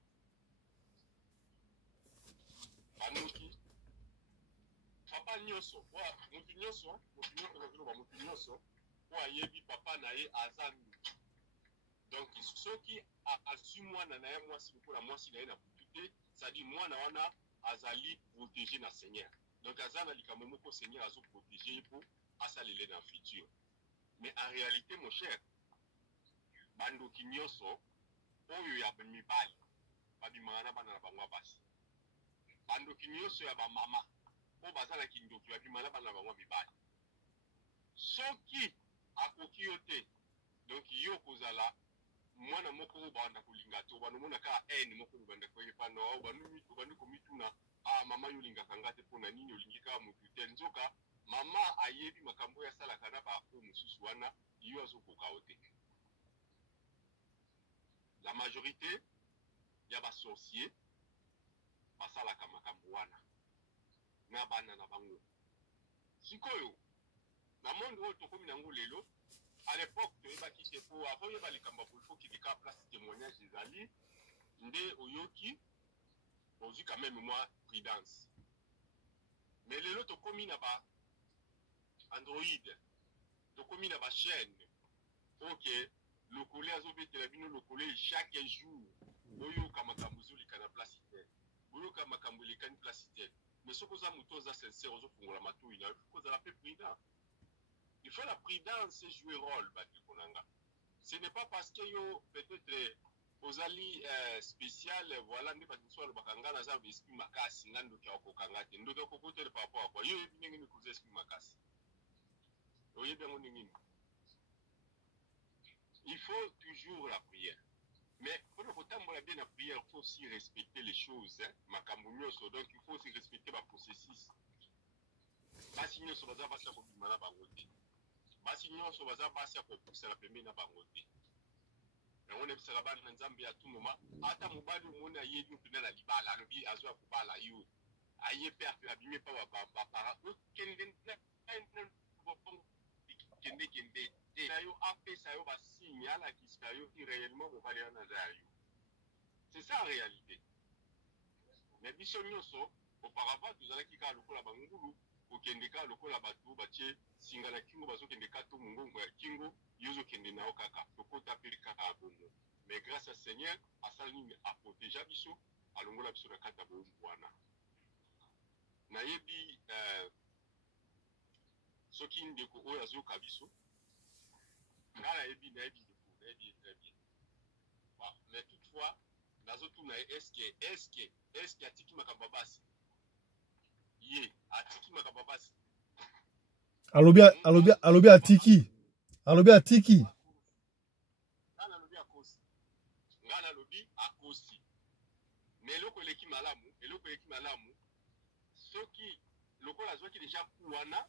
banuki papa nyonso mutu nyonso nakiloba mutu nyonso po ayebi papa na ye aza nuki donc soki azwi mwana na ye mwasi lokola mwasi na ye na butu te c'est-à-dire mwana wana azali protégé na seigneur donc aza na likambo moko seigneur azoprotégé ye po asalele na futur mais en réalité mon cher bandoki nyonso oyo ya mibali babimaka na bana na bango ya basi bandoki nyonso ya bamama oyo bazalaki ndoki babimaka na bana na bango ya mibali soki akoki yo te donc yo kozala mwana moko oyo banda kolinga te obanomona kaka ene moko oyo banda koyepana obandi komituna mama yo olingaka nga te mpona nini olingi kaka motu te nzoka mama ayebi makambo oyo asalaka na baoyo mosusu wana yo azokoka o te la majorité ya basorcier basalaka makambo wana na bana na bango sikoyo na monde oyo tokomi nango lelo à l'époque toyebaki te po avant oyeba likambo polifo kideka place témoignage ezali nde oyoki ozwi quand même moi prudence mais lelo tokomi na ba android tokomi na ba chaîne ok lokole azobetela bino lokole chaque jour boyoka makambo ezoleka na place te boyoka makambo elekani place te mais soki oza moto oza sincère ozofungola matoi na yo faut kozala mpe prudent. Il faut la prudence jouer rôle, ce n'est pas parce que yo peut-être aux alliés spécial, voilà, n'est pas du tout le bakanga na za esprit makasi ngando kia okokanga te ndo ko kote par rapport à quoi yo bingi ni kuza esprit makasi. Oye bien ningini. Il faut toujours la prière. Mais pour le tambola bien la prière, il faut aussi respecter les choses, hein, makambo nyonso, donc il faut aussi respecter le processus. Basi nyonso baza basi ko bimana bango te. Basi nyonso baza basi akopusala pembeni na bango te yango nebisaka bana na nzambe ya tout moment ata mobali omoni ayebi opena na libala alobi azwa kobala yo aye pe abimi pa bapara okende te na yo apesa yo basigne alakisika yo réellement mobali wana aza ya yo c'est ça en réalité mais biso nyonso auparavant tozalaki kaka lokola bangulu okende kaka lokola bato batie singa na kingo bazokende kato mongongo ya kingo yozokende nao kaka tokota mpe kaka bongo mais grâce à Seigneur asali nini aprotéger biso alongola biso na kati ya bombu wana nayebi soki ndeko oyo azoyoka biso nga nayebi ndeko nayebi très bien mais toutefois nazotuna ye eske atiki makambo basi ye atiki makambo basi alobi atiki ngana lobi akosi mais eloko eleki malamu soki lokola azwaki déjà kuwana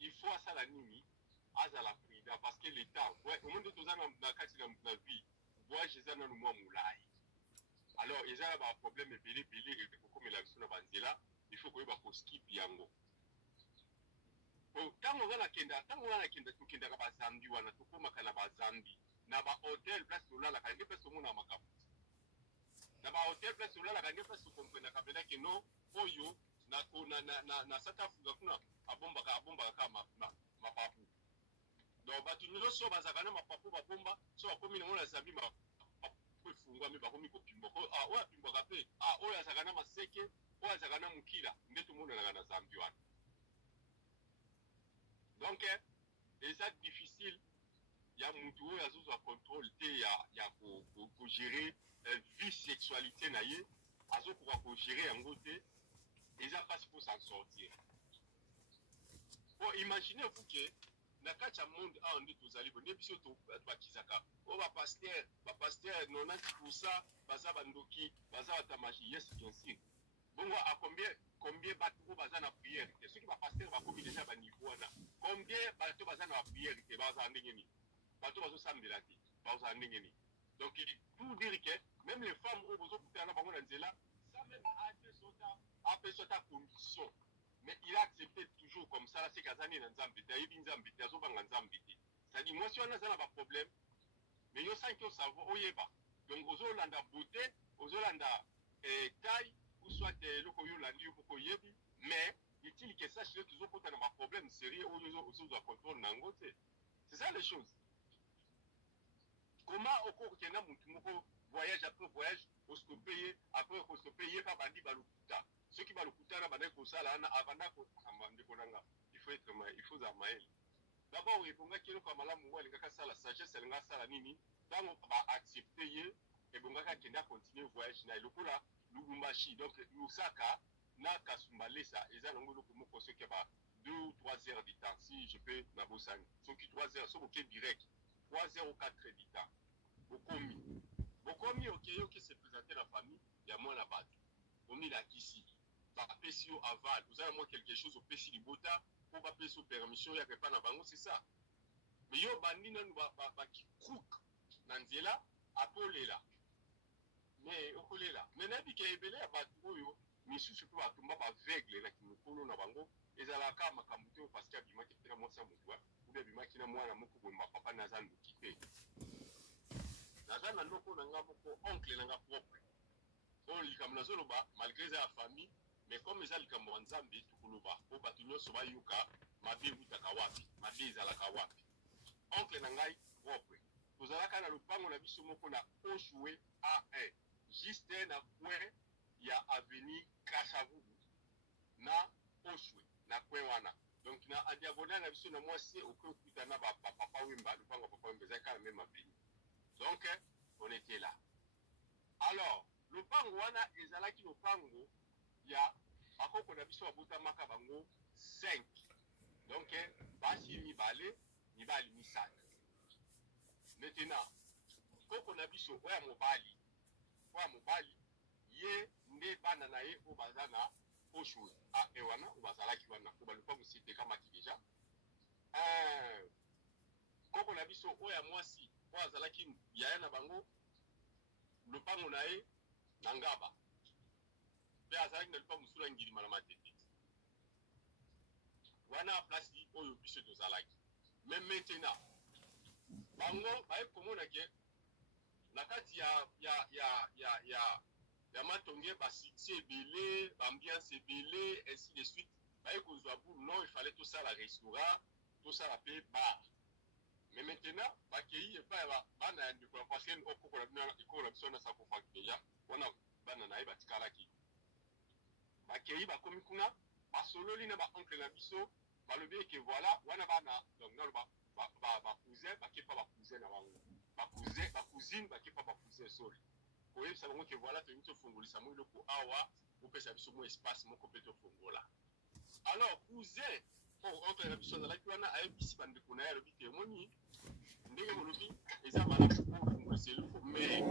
il faut asala nini azala prudent parce que l'état au monde toza na kati na vie voyage eza nanu mwa molai alors eza na baproblème ebele ekokomela biso na banzela il faut koyeba koskip yango ntango wana nakenda tokendaka bazambi wana tokomaka na bazambi na bahotel place tolalaka nde place tomonaka makambo na bahotel place tolalaka nde place tokomprendaka mpendake no oyo na South Africa kuna abombaka kaka mapapu donc bato nyonso bazalaka na mapapu babomba so bakomi nango na zambi mapapu efungwami bakomi kopimbwaka oyo apimbwaka mpe oyo azalaka na maseke oyo azalaka na mokila nde tomonanaka na zambi wana donc eza difficile ya mutu oyo azozwa contrôle te ya kogérer vie sexualité na ye azokoka kogérer yango te eza mpasi pour s'en sortir bon imaginez-vous que na kati ya monde awa nde tozali bo nde biso bakisaka oyo bapaster 90% baza bandoki baza batamaji yes bien sûr Bon, à combien bateau bazan à prière? Ceux qui va passer va commis déjà à niveau là. Combien bateau bazan à prière et bazan n'engeni? Bateau bazan samedi là, bazan n'engeni. Donc pour dire que même les femmes au besoin pour faire la banque là, ça même a fait sa condition. Mais il a accepté toujours comme ça, là, c'est Kazani dans Zambie, Taïbi Zambie, Tazoba dans Zambie. C'est-à-dire, moi, si on a un problème, mais il y a 5 ans, ça va, oyeba. Donc, aux Hollandais beauté, aux Hollandais taille, ou soit le Koyolandi ou Koyebi, mais il que ça, c'est qu'ils ont un problème sérieux, ou ils ont un contrôle Nangote. C'est ça les choses. Comment au cours qu'il y a un voyage après voyage, on se paye, après on se paye par Bandi Balukuta. Ceux qui Balukuta, il faut amael. D'abord, il faut que nous fassions la sagesse, donc on va accepter et on va continuer le voyage. Lubumbashi, donc Lusaka, na Kasumbalesa, et ça, on va 2 ou 3 heures de temps, si je peux, Nabosani. Sauf que 3 heures, c'est ok direct. 3 heures ou 4 heures de temps. Bokomi, ok, c'est présenté la famille, il y a moins là-bas. On est là ici. Papesio aval, vous avez moi quelque chose au Pessi du Bota, pour pas payer sous permission, il n'y a pas de bango, c'est ça. Mais yo, bandi, non, qui crouk, Nanzela, appelé là. Mais, appelé là. Mais, n'a pas qu'il y a belé à Batouyo, mais si je peux attendre, pas aveugle, là, qui nous collent dans bango, et ça la cama, Kamouté, parce qu'il y a des gens qui ont moi, ça me voit, ou bien des gens qui ont moi, la moko, ma papa, Nazan, nous quitter. Nazan, la loko, nanga, moko, oncle, nanga, propre. On lit comme la zoloba, malgré sa famille, mais comme ils ont comme en Zambie, tout le monde, au bâtiment soba yuka, ma vie ou takawapi, ma vie à la kawapi. Oncle Nangai, propre. Nous allons quand le pan, on a vu ce mot qu'on a joué à un. Juste un coin, il y a avenue Kachavubu, na Oshwe, na Kwewana. Donc, na a diagonale, on a vu ce moi c'est au cœur de papa Wimba, le pan papa Wimba, c'est quand même avenue. Donc, on était là. Alors, le pango wana ezalaki le pango ya bakoko na biso babutamaka bango 5. Donc basi mibale misatu. Maintenant koko na biso oya mobali ye nde bana na ye o bazana oshwe a ewana o bazalaki wana ko balupa musite kama ki deja koko na biso oya mwasi o azalaki yaya na bango le pango na ye Nangaba. Mais à ça, il ne peut pas me soulever ngiri malama tete. Wana place di oyo biso to zalaki. Mais maintenant, bango ba comment na ke na kati ya matonge ba succès belé, ambiance belé ainsi de suite. Ba ko zo abu non, il fallait tout ça la restaurant, tout ça la paix bar. Mais maintenant, ba kei e pa ba na ndi ko parce que ko ko na ko na biso na sa ko fa déjà. Wana bana na iba tikalaki bakei bakomi kuna basololi na baoncle na biso balobi ke voilà wana bana donc na cousin bakepa cousin na bango cousine bakepa cousin sori koyebisa bango ke voilà tolingi tofungolisa mo eloko awa opesa biso mo espace moko mpe tofungola alors cousin oncle na biso azalaki wana ayebisi bandeko na ye alobi te emoni ndenge molobi eza malamu pofungolisa eloko mais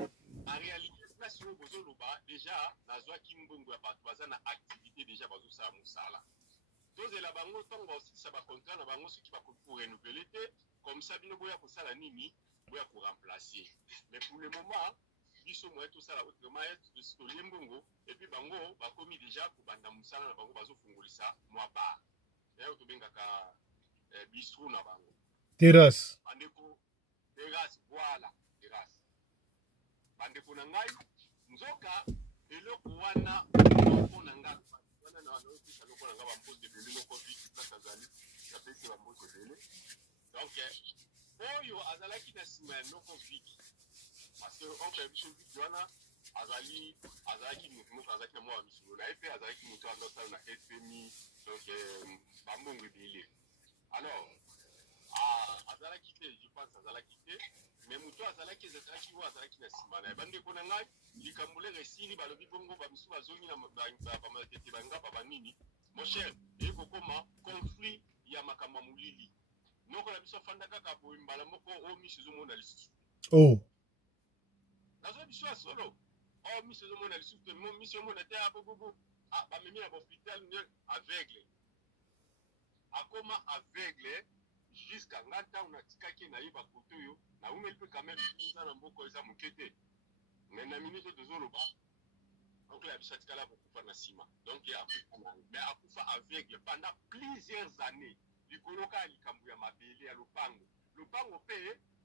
en réalité place où vous avez déjà nazwa kimbongo ya bato baza na activité déjà bazo sa musala toze la bango tongo aussi ça va contrat na bango ce qui va pour renouveler comme ça bino boya ko sala nini boya ko remplacer mais pour le moment biso moi tout ça la autrement de ce limbongo et puis bango ba komi déjà ko banda musala na bango bazo fungolisa moi ba ya to benga ka bistrot na bango terrasse andeko terrasse voilà terrasse bandeko na ngai nzoka eloko wana eloko na ngai wana na ofisi eloko na ngai bamposte de bele moko vite place azali na pesi bamposte de bele donc oyo azalaki na nsima ya eloko vite parce que oncle biso vite wana azalaki moto moko azalaki na mwa misolo na ye mpe azalaki moto andosala na fmi donc bambongo ebele alors azalaki te je pense azalaki te mais moto azalaki ezalaki oyo azalaki na nsima na ye bandeko na ngai likambo lere esili balobi bongo bamisu bazongi na bamatete bangaba banini mon cher ekokoma conflit ya makambo ya molili noko na biso afanda kaka boye mbala moko o miso ezomona lisusu nazwa biso ya solo o miso ezomona lisusu te miso omona te apogogo bamemi à l'hôpital aveugle. Akoma aveugle jusqu'à ngata on a tikaki na yiba kotoyo na umeli pe quand même ça na mboko eza mukete. Mais na minute de zoloba. Donc la bisatika la beaucoup na sima. Donc il y a mais akufa aveugle pendant plusieurs années. Likoloka likambu ya mabele ya lopango. Lopango pe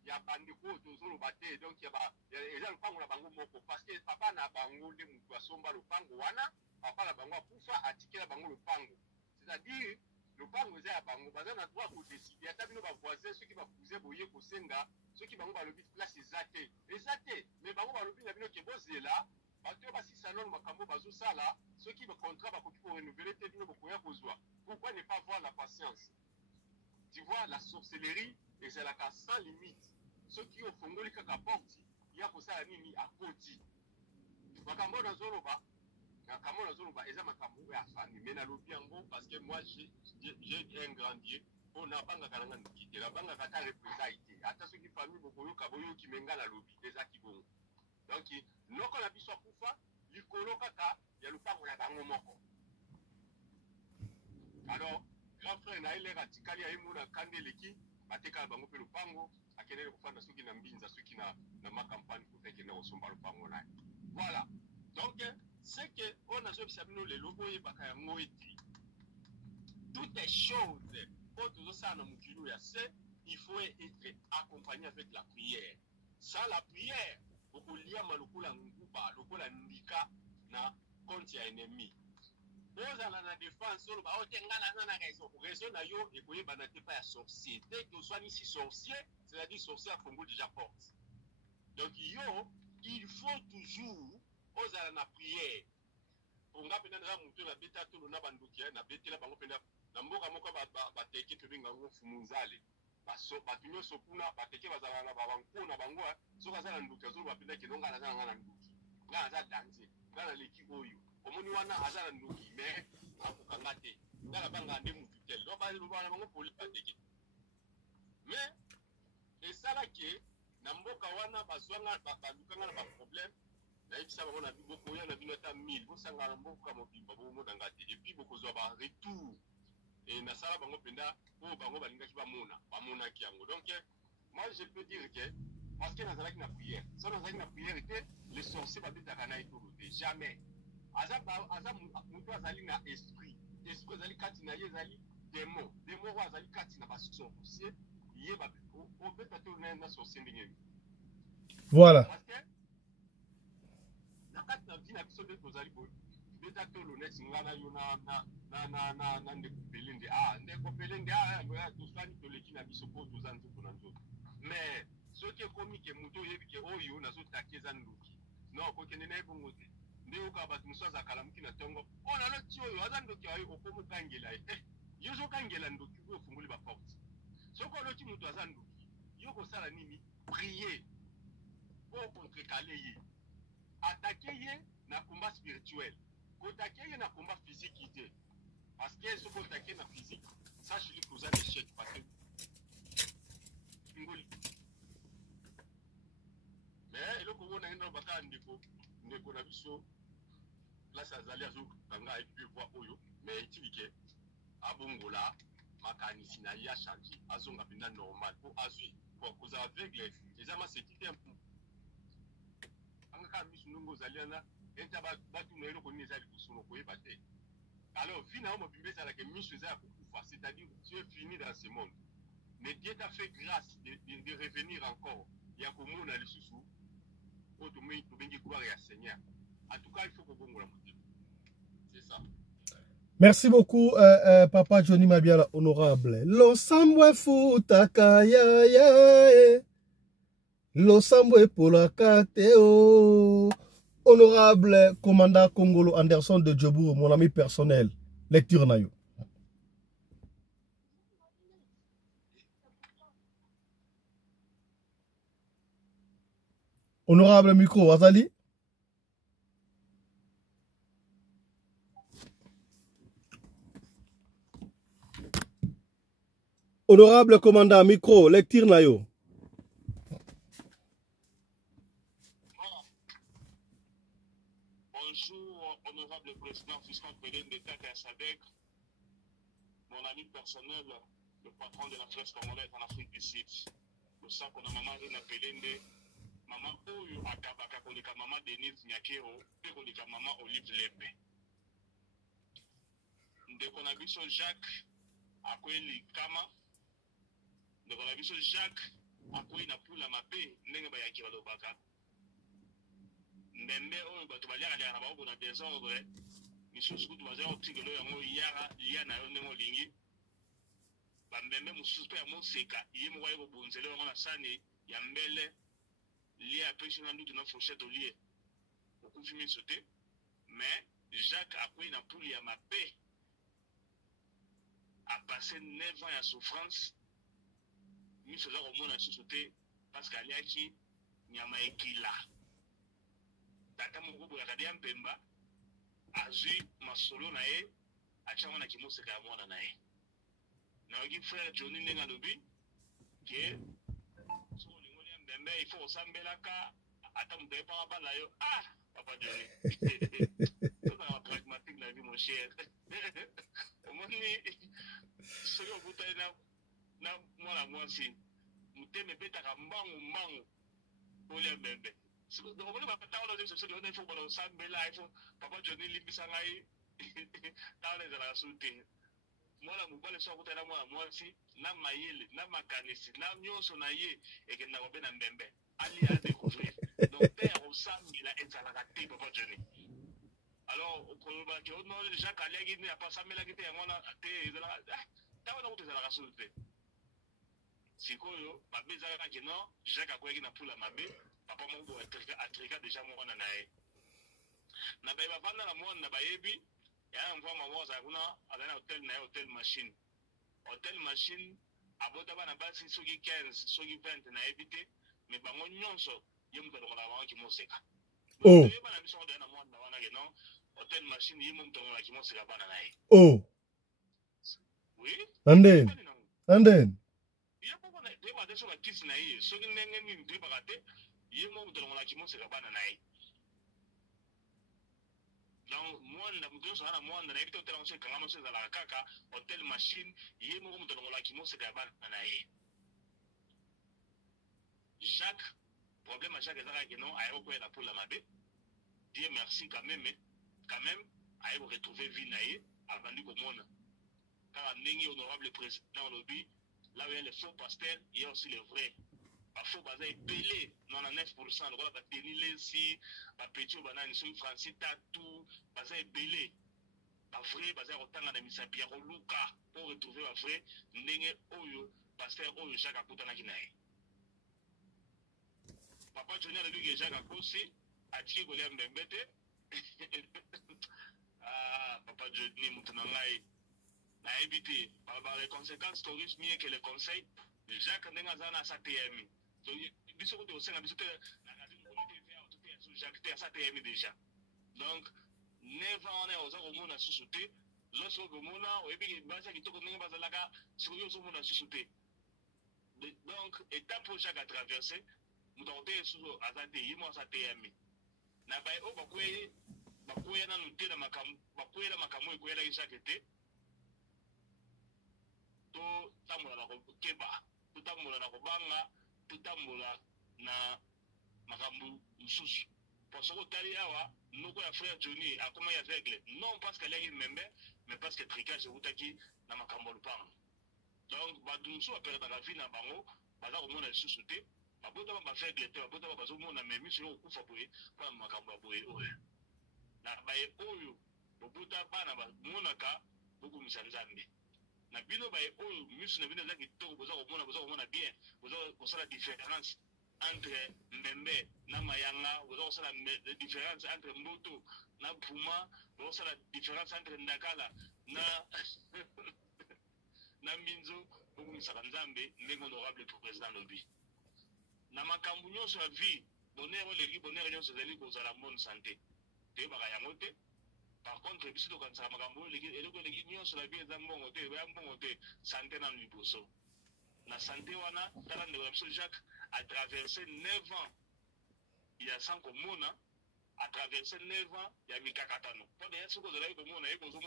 ya bandeko tozoloba te donc ya ba eza lopango na bango moko parce que papa na bango de mutu asomba lopango wana papa na bango akufa atikela bango lopango. C'est-à-dire lopango eza ya bango baza na droit ko décider ata bino ba voisin ceux qui va pousser boye ko senga ceux qui bango ba lobi place ezate mais bango ba lobi na bino ke bozela bato ba si salon makambo bazo sala ceux qui va contrat ba ko renouveler te bino bokoya kozwa. Pourquoi ne pas voir la patience? Tu vois la sorcellerie et c'est la casse sans limite. Ceux qui ont fondé les cacaportes, il y a pour ça la nini à côté. Makambo dans Zoroba, makambo dans Zoroba, et ça makambo est à famille. Mais dans l'obiango, parce que moi j'ai un grandier, on n'a pas de quitter. La banque a représenté. Attends ceux qui famille beaucoup kaboyo qui menga la lobby des akibon. Donc non qu'on a vu soit poufa, l'icolo kaka, il y a le pas pour la bango moko. Alors grand frère na ile katikali ya imu na kandeleki bateka bango pe lupango akenele kufanya soki na mbinza soki na makampani kuteke na osomba lupango naye. Voilà. Donc c'est que on a choisi sabino le logo ye baka ya ngoiti. Toutes les choses pour ça na mukilo ya c'est il faut être accompagné avec la prière. Sans la prière, beaucoup lia malukula nguba, lokola ndika na compte ya ennemi. Oza na défense solo ba otengana na raison. Raison na yo et koye banate pas ya sorcier. Dès que soit ici sorcier, c'est-à-dire sorcier à Congo déjà porte. Donc yo, il faut toujours oza na prière. Ponga pena na mutu na beta to na banduki na betela bango pena na mboka moko ba teke to binga ngo fumunzale. Baso batunyo sokuna bateke bazala na babanko na bango soka za nduki zo ba pena ke ndonga na nduki. Nga za danse, nga na leki oyo. Omoni wana azala nduki mais akukanga te ngala banga nde mutu tel do ba lubana bango poli pateke mais esala ke na mboka wana bazwanga balukanga na ba problème na ibisa bango na biboko ya na bino ta 1000 bosanga na mboka mobimba bo modanga te et puis bokozwa ba retour et na sala bango penda po bango balingaki bamona ki yango donc moi je peux dire que parce que nazalaki na prière so nazalaki na prière était les sorciers babetaka na etolo te jamais aza mutu azali na esprit azali kati na ye ezali démon oyo azali kati na basorcier ye obeta te na sorcier ndenge voilà parce que na kati na vie na biso nde tozali boye beta te neti nga na yo na ndeko pelende ndeko pelende tosani toleki na biso mpo toza nzoto na nzoto mais soki ekomi ke mutu oyebi ke oyo nazotaki eza ndoki non kokende na ye bongo te ndeko bato mosusu azakalamuki na ntongo ona loti oyo aza ndoki ayo okomokangela ye yo zokangela ndoki oyo ofungoli baporte soki oloti moto aza ndoki yo kosala nini prier mpo contrekale ye atake ye na combat spirituel kotake ye na combat physique te parce que soki otake na physique sache li koza l'échec parce que ngoli mais eloko ngo na ye ndalo bakala ndeko na biso place azali azokanga epe voi oyo mais etilike abongola makanisi na ye achange azonga mpena normal po azwi koza aveugle eza masekite angaka misu ndongo ozali wana enta batuna eloko nini eza liboso koyeba te alors vi na yo mobimba ezalaka misu eza ya kokufa c'est-à-dire tu es fini dans ce monde mais Dieu t'a fait grâce de revenir encore ya komona lisusu oyo tobengi gloire ya Seigneur. En tout cas, il faut que vous me. C'est ça. Merci beaucoup, Papa Johnny Mabiala, honorable. L'osambwe futaka ya ya l'osambwe polakate o. Honorable commandant Congolo Anderson de Djobour, mon ami personnel. Lecture nayo. Honorable micro, Azali. Honorable commandant, micro, lecture nayo. Bon, Bonjour, honorable président Fiston Pédé d'État et SADC, mon ami personnel, le patron de la presse congolaise en Afrique du Sud. Le sac on a maman Rina Pelende, maman Oyo Akabaka, kolika maman Denise Nyakero, et kolika maman Olive Lembe. Ndeko na biso Jacques, akweli Kama, ndeko na biso Jacques, akweli na pula mabe, ndenge bayaki balobaka. Mbembe oyo bato baliaka na bango na désordre, misusu kutu bazali kotikelo yango yaka lia na yo ndenge olingi. Bambembe mosusu mpe ya moseka ye moko aye kobonzela yango na sani ya mbele lie apesi na ndutu na fourchette olie okufi miso te. Mais Jacques akwei na puli ya mabe, apase 9 ans ya souffrance, miso eza komona lisusu te parce que aliaki nyama ekila. Tata moko boye akadi ya mpemba azwi masolo na ye atiango na kimoseka ya mwana na ye. Naoki frère Johnny ndenge alobi ke soko olingoli ya mbembe il faut osambelaka ata moto ayepaka bala yo. Ah papa Johnny tozala pragmatique la vie mon cher. Omoni soki okutani na mwana mwasi motema ebetaka mbangu olia mbembe. Donc, on va pas parler de ce que il faut qu'on s'en mêle là, il faut papa Johnny limbisa ngai dans les ala sauter. Moi la mobile so ko tena moi si na mayele na makanisi na nyonso na ye et que na ko bena mbembe ali à découvrir. Donc père on s'en mêle et ça la raté papa Johnny. Alors on va que non Jacques Aliagi n'a pas s'en mêler que on a té la ta on a ko la sauter. Sikoyo babeza ka non Jacques akweki na pula mabe. Papa mongo atrika déjà mon nae na ba bavanda na mona ba yebi ya mvua mamoa za kuna adana hotel machine abota bana basi soki 15 soki 20 na ebite me bango nyonso ye mutalo la bango ki moseka oh bana biso na mona wana ke non hotel machine ye mutalo la ki moseka bana nae oh oui and then ya papa na de ba de so ba kisi na ye soki ndenge ni ndri bagate ye mo mutalo la ki moseka bana nae. Donc moi na muto so na moi na ebite hotel on se kanga mo se za la kaka hotel machine ye mo mutalo la ki moseka bana nae. Jacques problème à Jacques ezaka que non ayo ko la pour la mabe. Dieu merci quand même ayo retrouver vie nae avant du komona. Car ndenge honorable président lobby là où il y a les faux pasteurs il y a aussi les vrais. Bafo baza epele 99% lokola bateni lesi bapeti oyo banani soki francis tatu baza epele bavrai baza kotanga na misapi ya koluka mpo retrouve bavrai ndenge oyo paster oyo Jacques akutanaki na ye. Papa Johnny alobiki Jacques akosi atiki kolia mbembe te. Papa Johnny moto na ngai nayebi te les conséquences corrigent mieux que les conseils. Jacques ndenge aza na sa TMI biso ko tosenga biso te na radio comité via tout est Jacques te sa TMI déjà. Donc 9 ans on est aux homona susute lorsque homona oyebi basa kitoko ndenge bazalaka sur yo somona susute. Donc étape pour Jacques à traverser mutote suzo azate yimo sa TMI na bai o bakweye na nute na makamu bakweye la makamu ekwela Jacques te to tambola na keba tutambola na kobanga tutambola na makambu mususu parce que tali awa noko ya frère Johnny akoma ya aveugle non parce qu'elle est membre mais parce que tricage utaki na makambo lupango. Donc badunso aperdre la vie na bango baza komona lisusu te babota ba aveugle te babota ba bazomona memi sur okufa boye pa makambo boye oyo na baye oyo bobota bana ba monaka boku misanzambe na bino ba oyo misu na bino zaki to boza komona bien boza kosala différence entre mbembe na mayanga boza kosala différence entre mboto na puma boza kosala différence entre ndakala na na minzo bokumisaka nzambe ndenge honorable président lobi na makambo nyonso ya vie bonheur oleki bonheur nyonso ezali kozala bonne santé toyebaka yango te. Par contre, biso to kanisa makambo eloko eleki nyonso la vie eza mbongo te ya mbongo te santé na liboso na santé wana tala ndeko na biso Jacques a traversé 9 ans il y a sans komona à traverser 9 ans, il y a mis Kakatano. Pendant ce que vous avez dit, on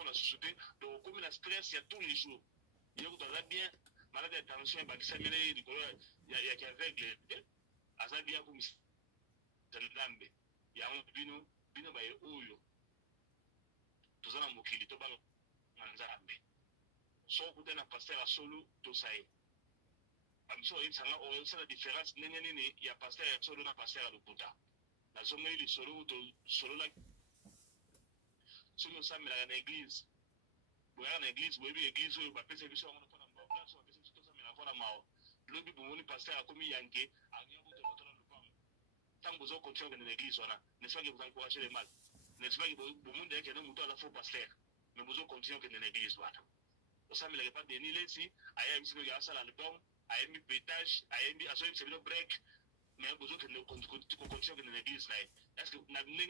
a société, donc comme il a stress, il y a tous les jours. Il y a bien, malade d'attention, il y a qui aveugle, à ça bien comme ça. Il y a un bino oyo. Tout ça, on mokili, tout ballon, manzambe. Son côté n'a pas à solo, tout ça est. So il y a la différence, il y a pasteur solo, n'a pas à l'oputa. La zone où il solo là. Si nous sommes à l'église, vous avez une église, vous avez une église, vous avez une service, vous avez une place, vous avez une service, vous avez une place. Le but pour vous, pasteur, comme il y a un gué, à rien vous de votre temps. Tant que vous continuez dans l'église, n'est-ce pas que vous encouragez les mal? N'est-ce pas que vous monde est que nous moutons à la fois pasteur, mais vous continuez dans l'église, voilà. Vous savez, il n'y a pas de déni ici, à y a un salle à l'album, à y a un pétage, à y a un break, mais vous continuez dans l'église, là. Est-ce que vous avez un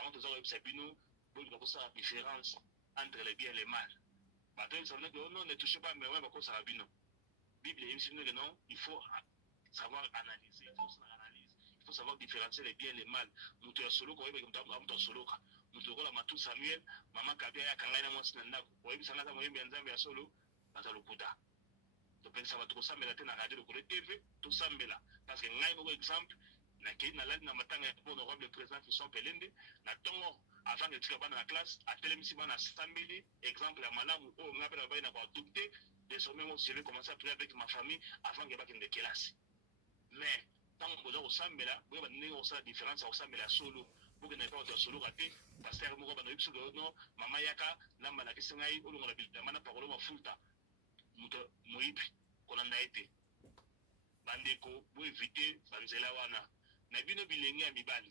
donc, il faut la différence entre les bien et les mal. Ça veut dire que non, ne touchez pas, mais ouais, ça va bien. Bible dit que non, il faut savoir analyser. Il faut savoir différencier les bien et les mal. Nous sommes solo, nous sommes solo. Nous sommes tous Samuel, maman Kabia, Kangana, moi, c'est un nab. Vous voyez, ça n'a pas bien solo, dans le Bouddha. Donc, ça va tout ça, mais la tête à radio, le TV, tout ça, mais là. Parce que, un exemple, na matanga pour honorable président qui sont pelende na tongo avant de tirer dans la classe à télémisi na sambili exemple ya malamu o ngapela ba na ba adopter désormais moi je vais commencer à prier avec ma famille avant que ba kende classe mais tant que vous sambela vous va ningo ça différence au sambela solo pour que n'ait pas de solo raté parce que mo ba no yipso no mama yaka na mala kisengai o ngona bilda mana parolo mafuta muto moipi kona ndaite bandeko vous éviter banzela wana na bino bilengi ya mibali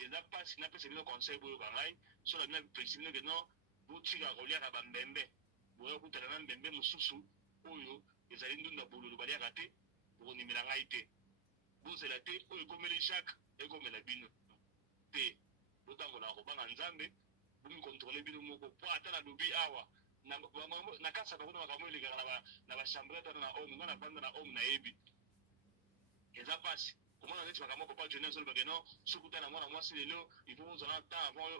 eza pasi napesa bino conseil boyo bangai so na bino pesibino ke non botika koliaka bambembe boya kutana na mbembe mosusu oyo ezali ndunda bololo baliaka te bokonimela ngai te bozela te oyo ekomeli jacques ekomela bino te botangola kobanga nzambe bomikontrole bino moko po ata nalobi awa na kasa bango na makambo elekaka na bachambre tata na homme nga na banda na homme nayebi eza pasi comment on a dit que papa Johnny a dit non, ce que tu as moi c'est le il faut vous en temps avant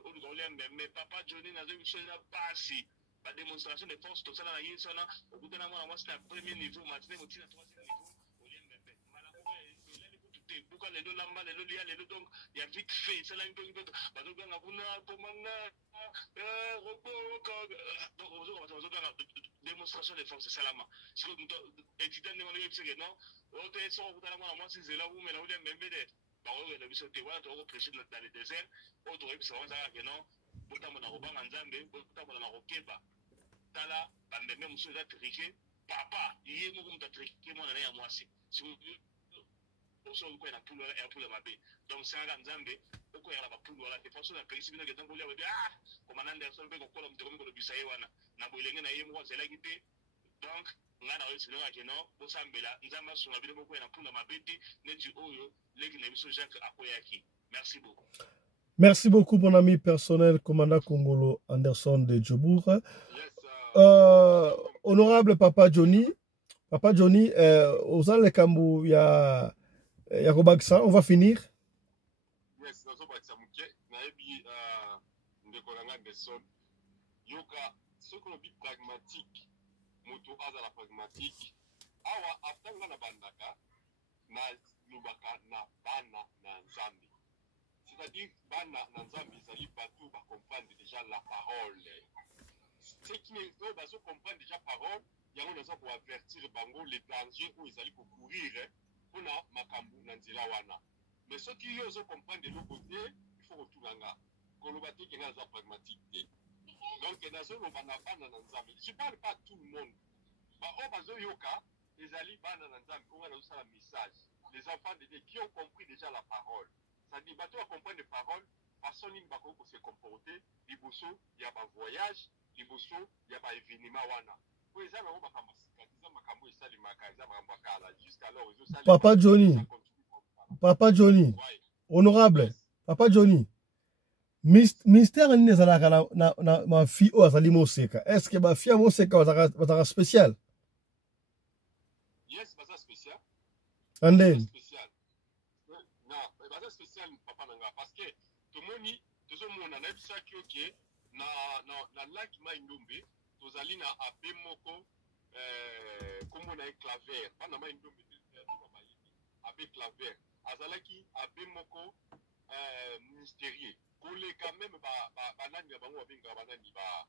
mais papa Johnny n'a jamais chose pas si la démonstration de force tout ça là il ça au bout d'un moment moi c'est le premier niveau maintenant au troisième niveau au lien mais malheureusement il est tout pourquoi les deux lamba les deux liens les deux donc il y a vite fait c'est là un peu bah donc on a voulu donc on a démonstration de force c'est là ma ce que étudiant demande que non au téléphone au bout d'un moment moi c'est là où mais là où il y a même des bah on a vu ce que voilà tu as prêché dans le désert autre ça va que non bota mona robanga nzambe bota mona rokeba tala bambe même sur la tricher papa yé mo comme tricher moi na ya mwasi si oso ko na pulo ya pulo mabe donc c'est un nzambe oko ya la pulo la te façon na principe na ketango ya ah comme nande so be ko kola mteko ko bisaye wana na boilenge na yé mo c'est là kité donc ngana oyo sino ka keno bosambela nzamba so na bino boko ya pulo mabe te neti oyo leki na biso Jacques akoyaki merci beaucoup. Merci beaucoup, mon ami personnel, commandant Kongolo Anderson de Djobour. Honorable Papa Johnny, aux Alles Kambou, il y a Robaksa, on va finir. Yes, nous sommes à Mouké, Naebi, Ndekolanga Anderson. Yoka, ce qu'on dit pragmatique, Moto Azala pragmatique, Awa, Aftanga na Bandaka, na Lubaka, na Bana, na Nzambi. C'est-à-dire, Bana Nanzambi, ils partout va comprendre déjà la parole. Ceux qui ne pas comprendre déjà la parole, il y a un exemple pour avertir Bango les dangers où ils allaient pour courir pour na Makambu Nanzila Wana. Mais ceux qui osent comprendre de l'autre côté, il faut retourner là. Kolobati qui est un pragmatique. Donc, dans ce moment, je ne parle pas à tout le monde. Les alliés Bana Nanzambi, on a un message. Les enfants de Dieu qui ont compris déjà la parole. Ça dit, bateau à comprendre les paroles, personne ne va se comporter. Liboso, il y a un voyage, Liboso, il y a un événement. Papa Johnny, honorable, Papa Johnny, mystère n'est pas ma fille ou azali moseka. Est-ce que ma fille moseka va spécial? Yes, c'est spécial. And then? parce que tomoni tozomona na bisaki oke na lac Mai-Ndombe tozali na abe moko kombo na claver bana Mai-Ndombe abe claver azalaki abe moko mystérieux koleka même banani ya bango babengaka banani ba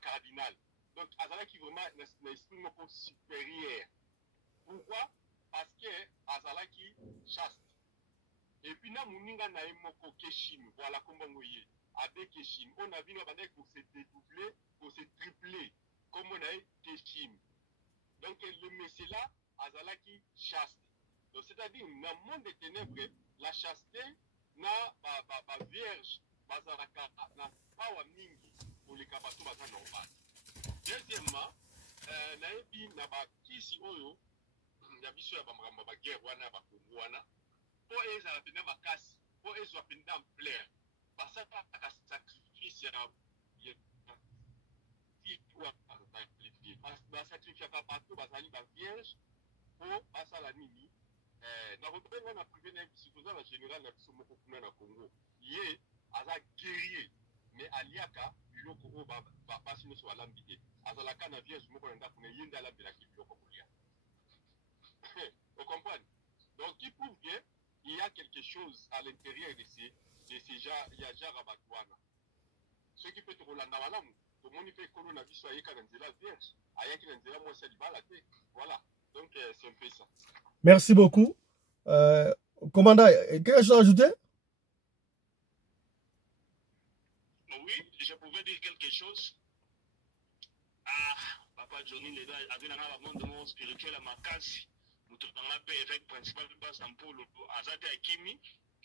cardinal. Donc azalaki vraiment na esprit moko supérieur. Pourquoi? Parce que azalaki chaste. Et puis na muninga na moko Keshim, voilà comment ngoye abe Keshim. On a vu na bandai pour se dédoubler, pour se tripler comme on a Keshim. Donc le monsieur là azalaki chaste. Donc c'est-à-dire dans le monde des ténèbres, la chasteté na ba vierge bazalaka na pawa mingi pour les kabato baza normal. Deuxièmement, na ebi na ba kisi oyo ya biso ya bamramba ba guerre wana ba kongo wana po ezala pena makasi po ezwa pena en plein basaka ka sacrifice ya ba sacrifice ka bato bazali ba vierge po basala nini na robenga na privé na biso toza na général na biso moko kuna na Congo ye aza guerrier mais aliaka biloko oyo basi nyonso balambi te azalaka na vierge moko na ndako na ye nde alambelaki biloko kolia. Vous comprenez? Donc il prouve qu'il y a quelque chose à l'intérieur de ces jars Batouana. Ce qui peut te rouler dans la lame, tout le monde fait que l'on a vu sur la vierge, ayaki nanzela moi c'est la tête. Voilà. Donc c'est un peu ça. Merci beaucoup. Commandant, quelque chose à ajouter? Oui, je pouvais dire quelque chose. Papa Johnny Leda avait un monde spirituel à Makasi. Nous avons la paix avec principal base en polo. Azate Akimi,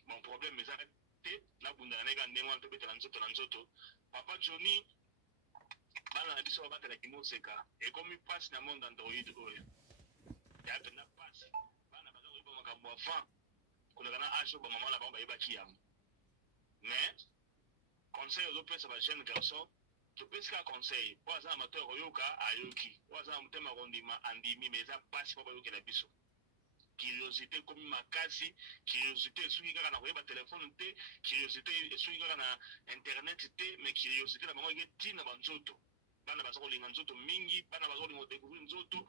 mon problème est arrêté. La Bundanega Néwan Tobet Lanzoto. Papa Johnny, Bala Biso Bata la Kimoseka, et comme il passe dans le monde Android, il y a un passe. Bana Baza Ribo Makamboafan, qu'on a un âge au moment là-bas, il va qui mais, conseil aux autres, ça va jeune garçon. Tu peux faire conseil. Pour un amateur, Oyoka, Ayoki. Pour un amateur, Marondima, Andimi, mais ça passe pour Oyoka la biso. Curiosité comme Makasi, curiosité, celui qui a un téléphone, curiosité, celui qui a un internet, mais curiosité, la maman qui est Tina Banzoto. Bana Bazo Linganzoto Mingi, Bana Bazo découvrir Nzoto.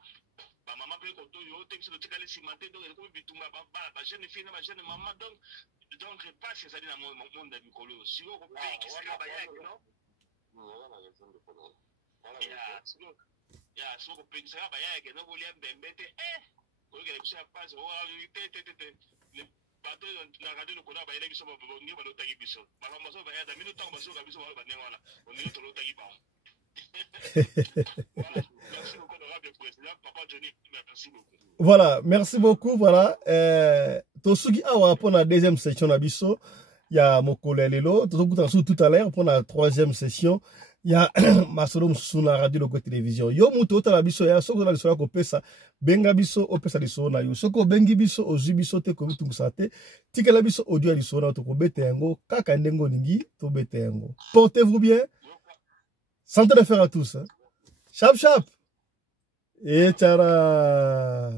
Ba maman peut qu'on toyo, texte de Tikale Simate, donc il y a ba jeune fille, ba jeune maman, donc passe ça dans mon monde agricole. Si vous comprenez, qui c'est Bayag, non? Ya soko pensa ba ya ke no volia mbembete ko ke kusa paso wa te le bato la radio ko na ba ile biso ba ngi ba lo tagi biso ba ba so ba ya da minuto ba so ga biso ba ne wala on ni to lo tagi ba voilà merci beaucoup voilà tosuki awa pour la deuxième session na biso ya mokolo lelo tozokuta tout à l'heure pour la troisième session ya masolo mususu na radio Loko télévision yo muto otala biso ya soko na liso ya kopesa benga biso opesa liso na yo soko bengi biso ozwi biso te ko bitungisa te tikela biso audio ya liso na to ko beta yango kaka ndengo ningi to beta yango. Portez-vous bien, santé de fer à tous, hein. Chap chap et tchara.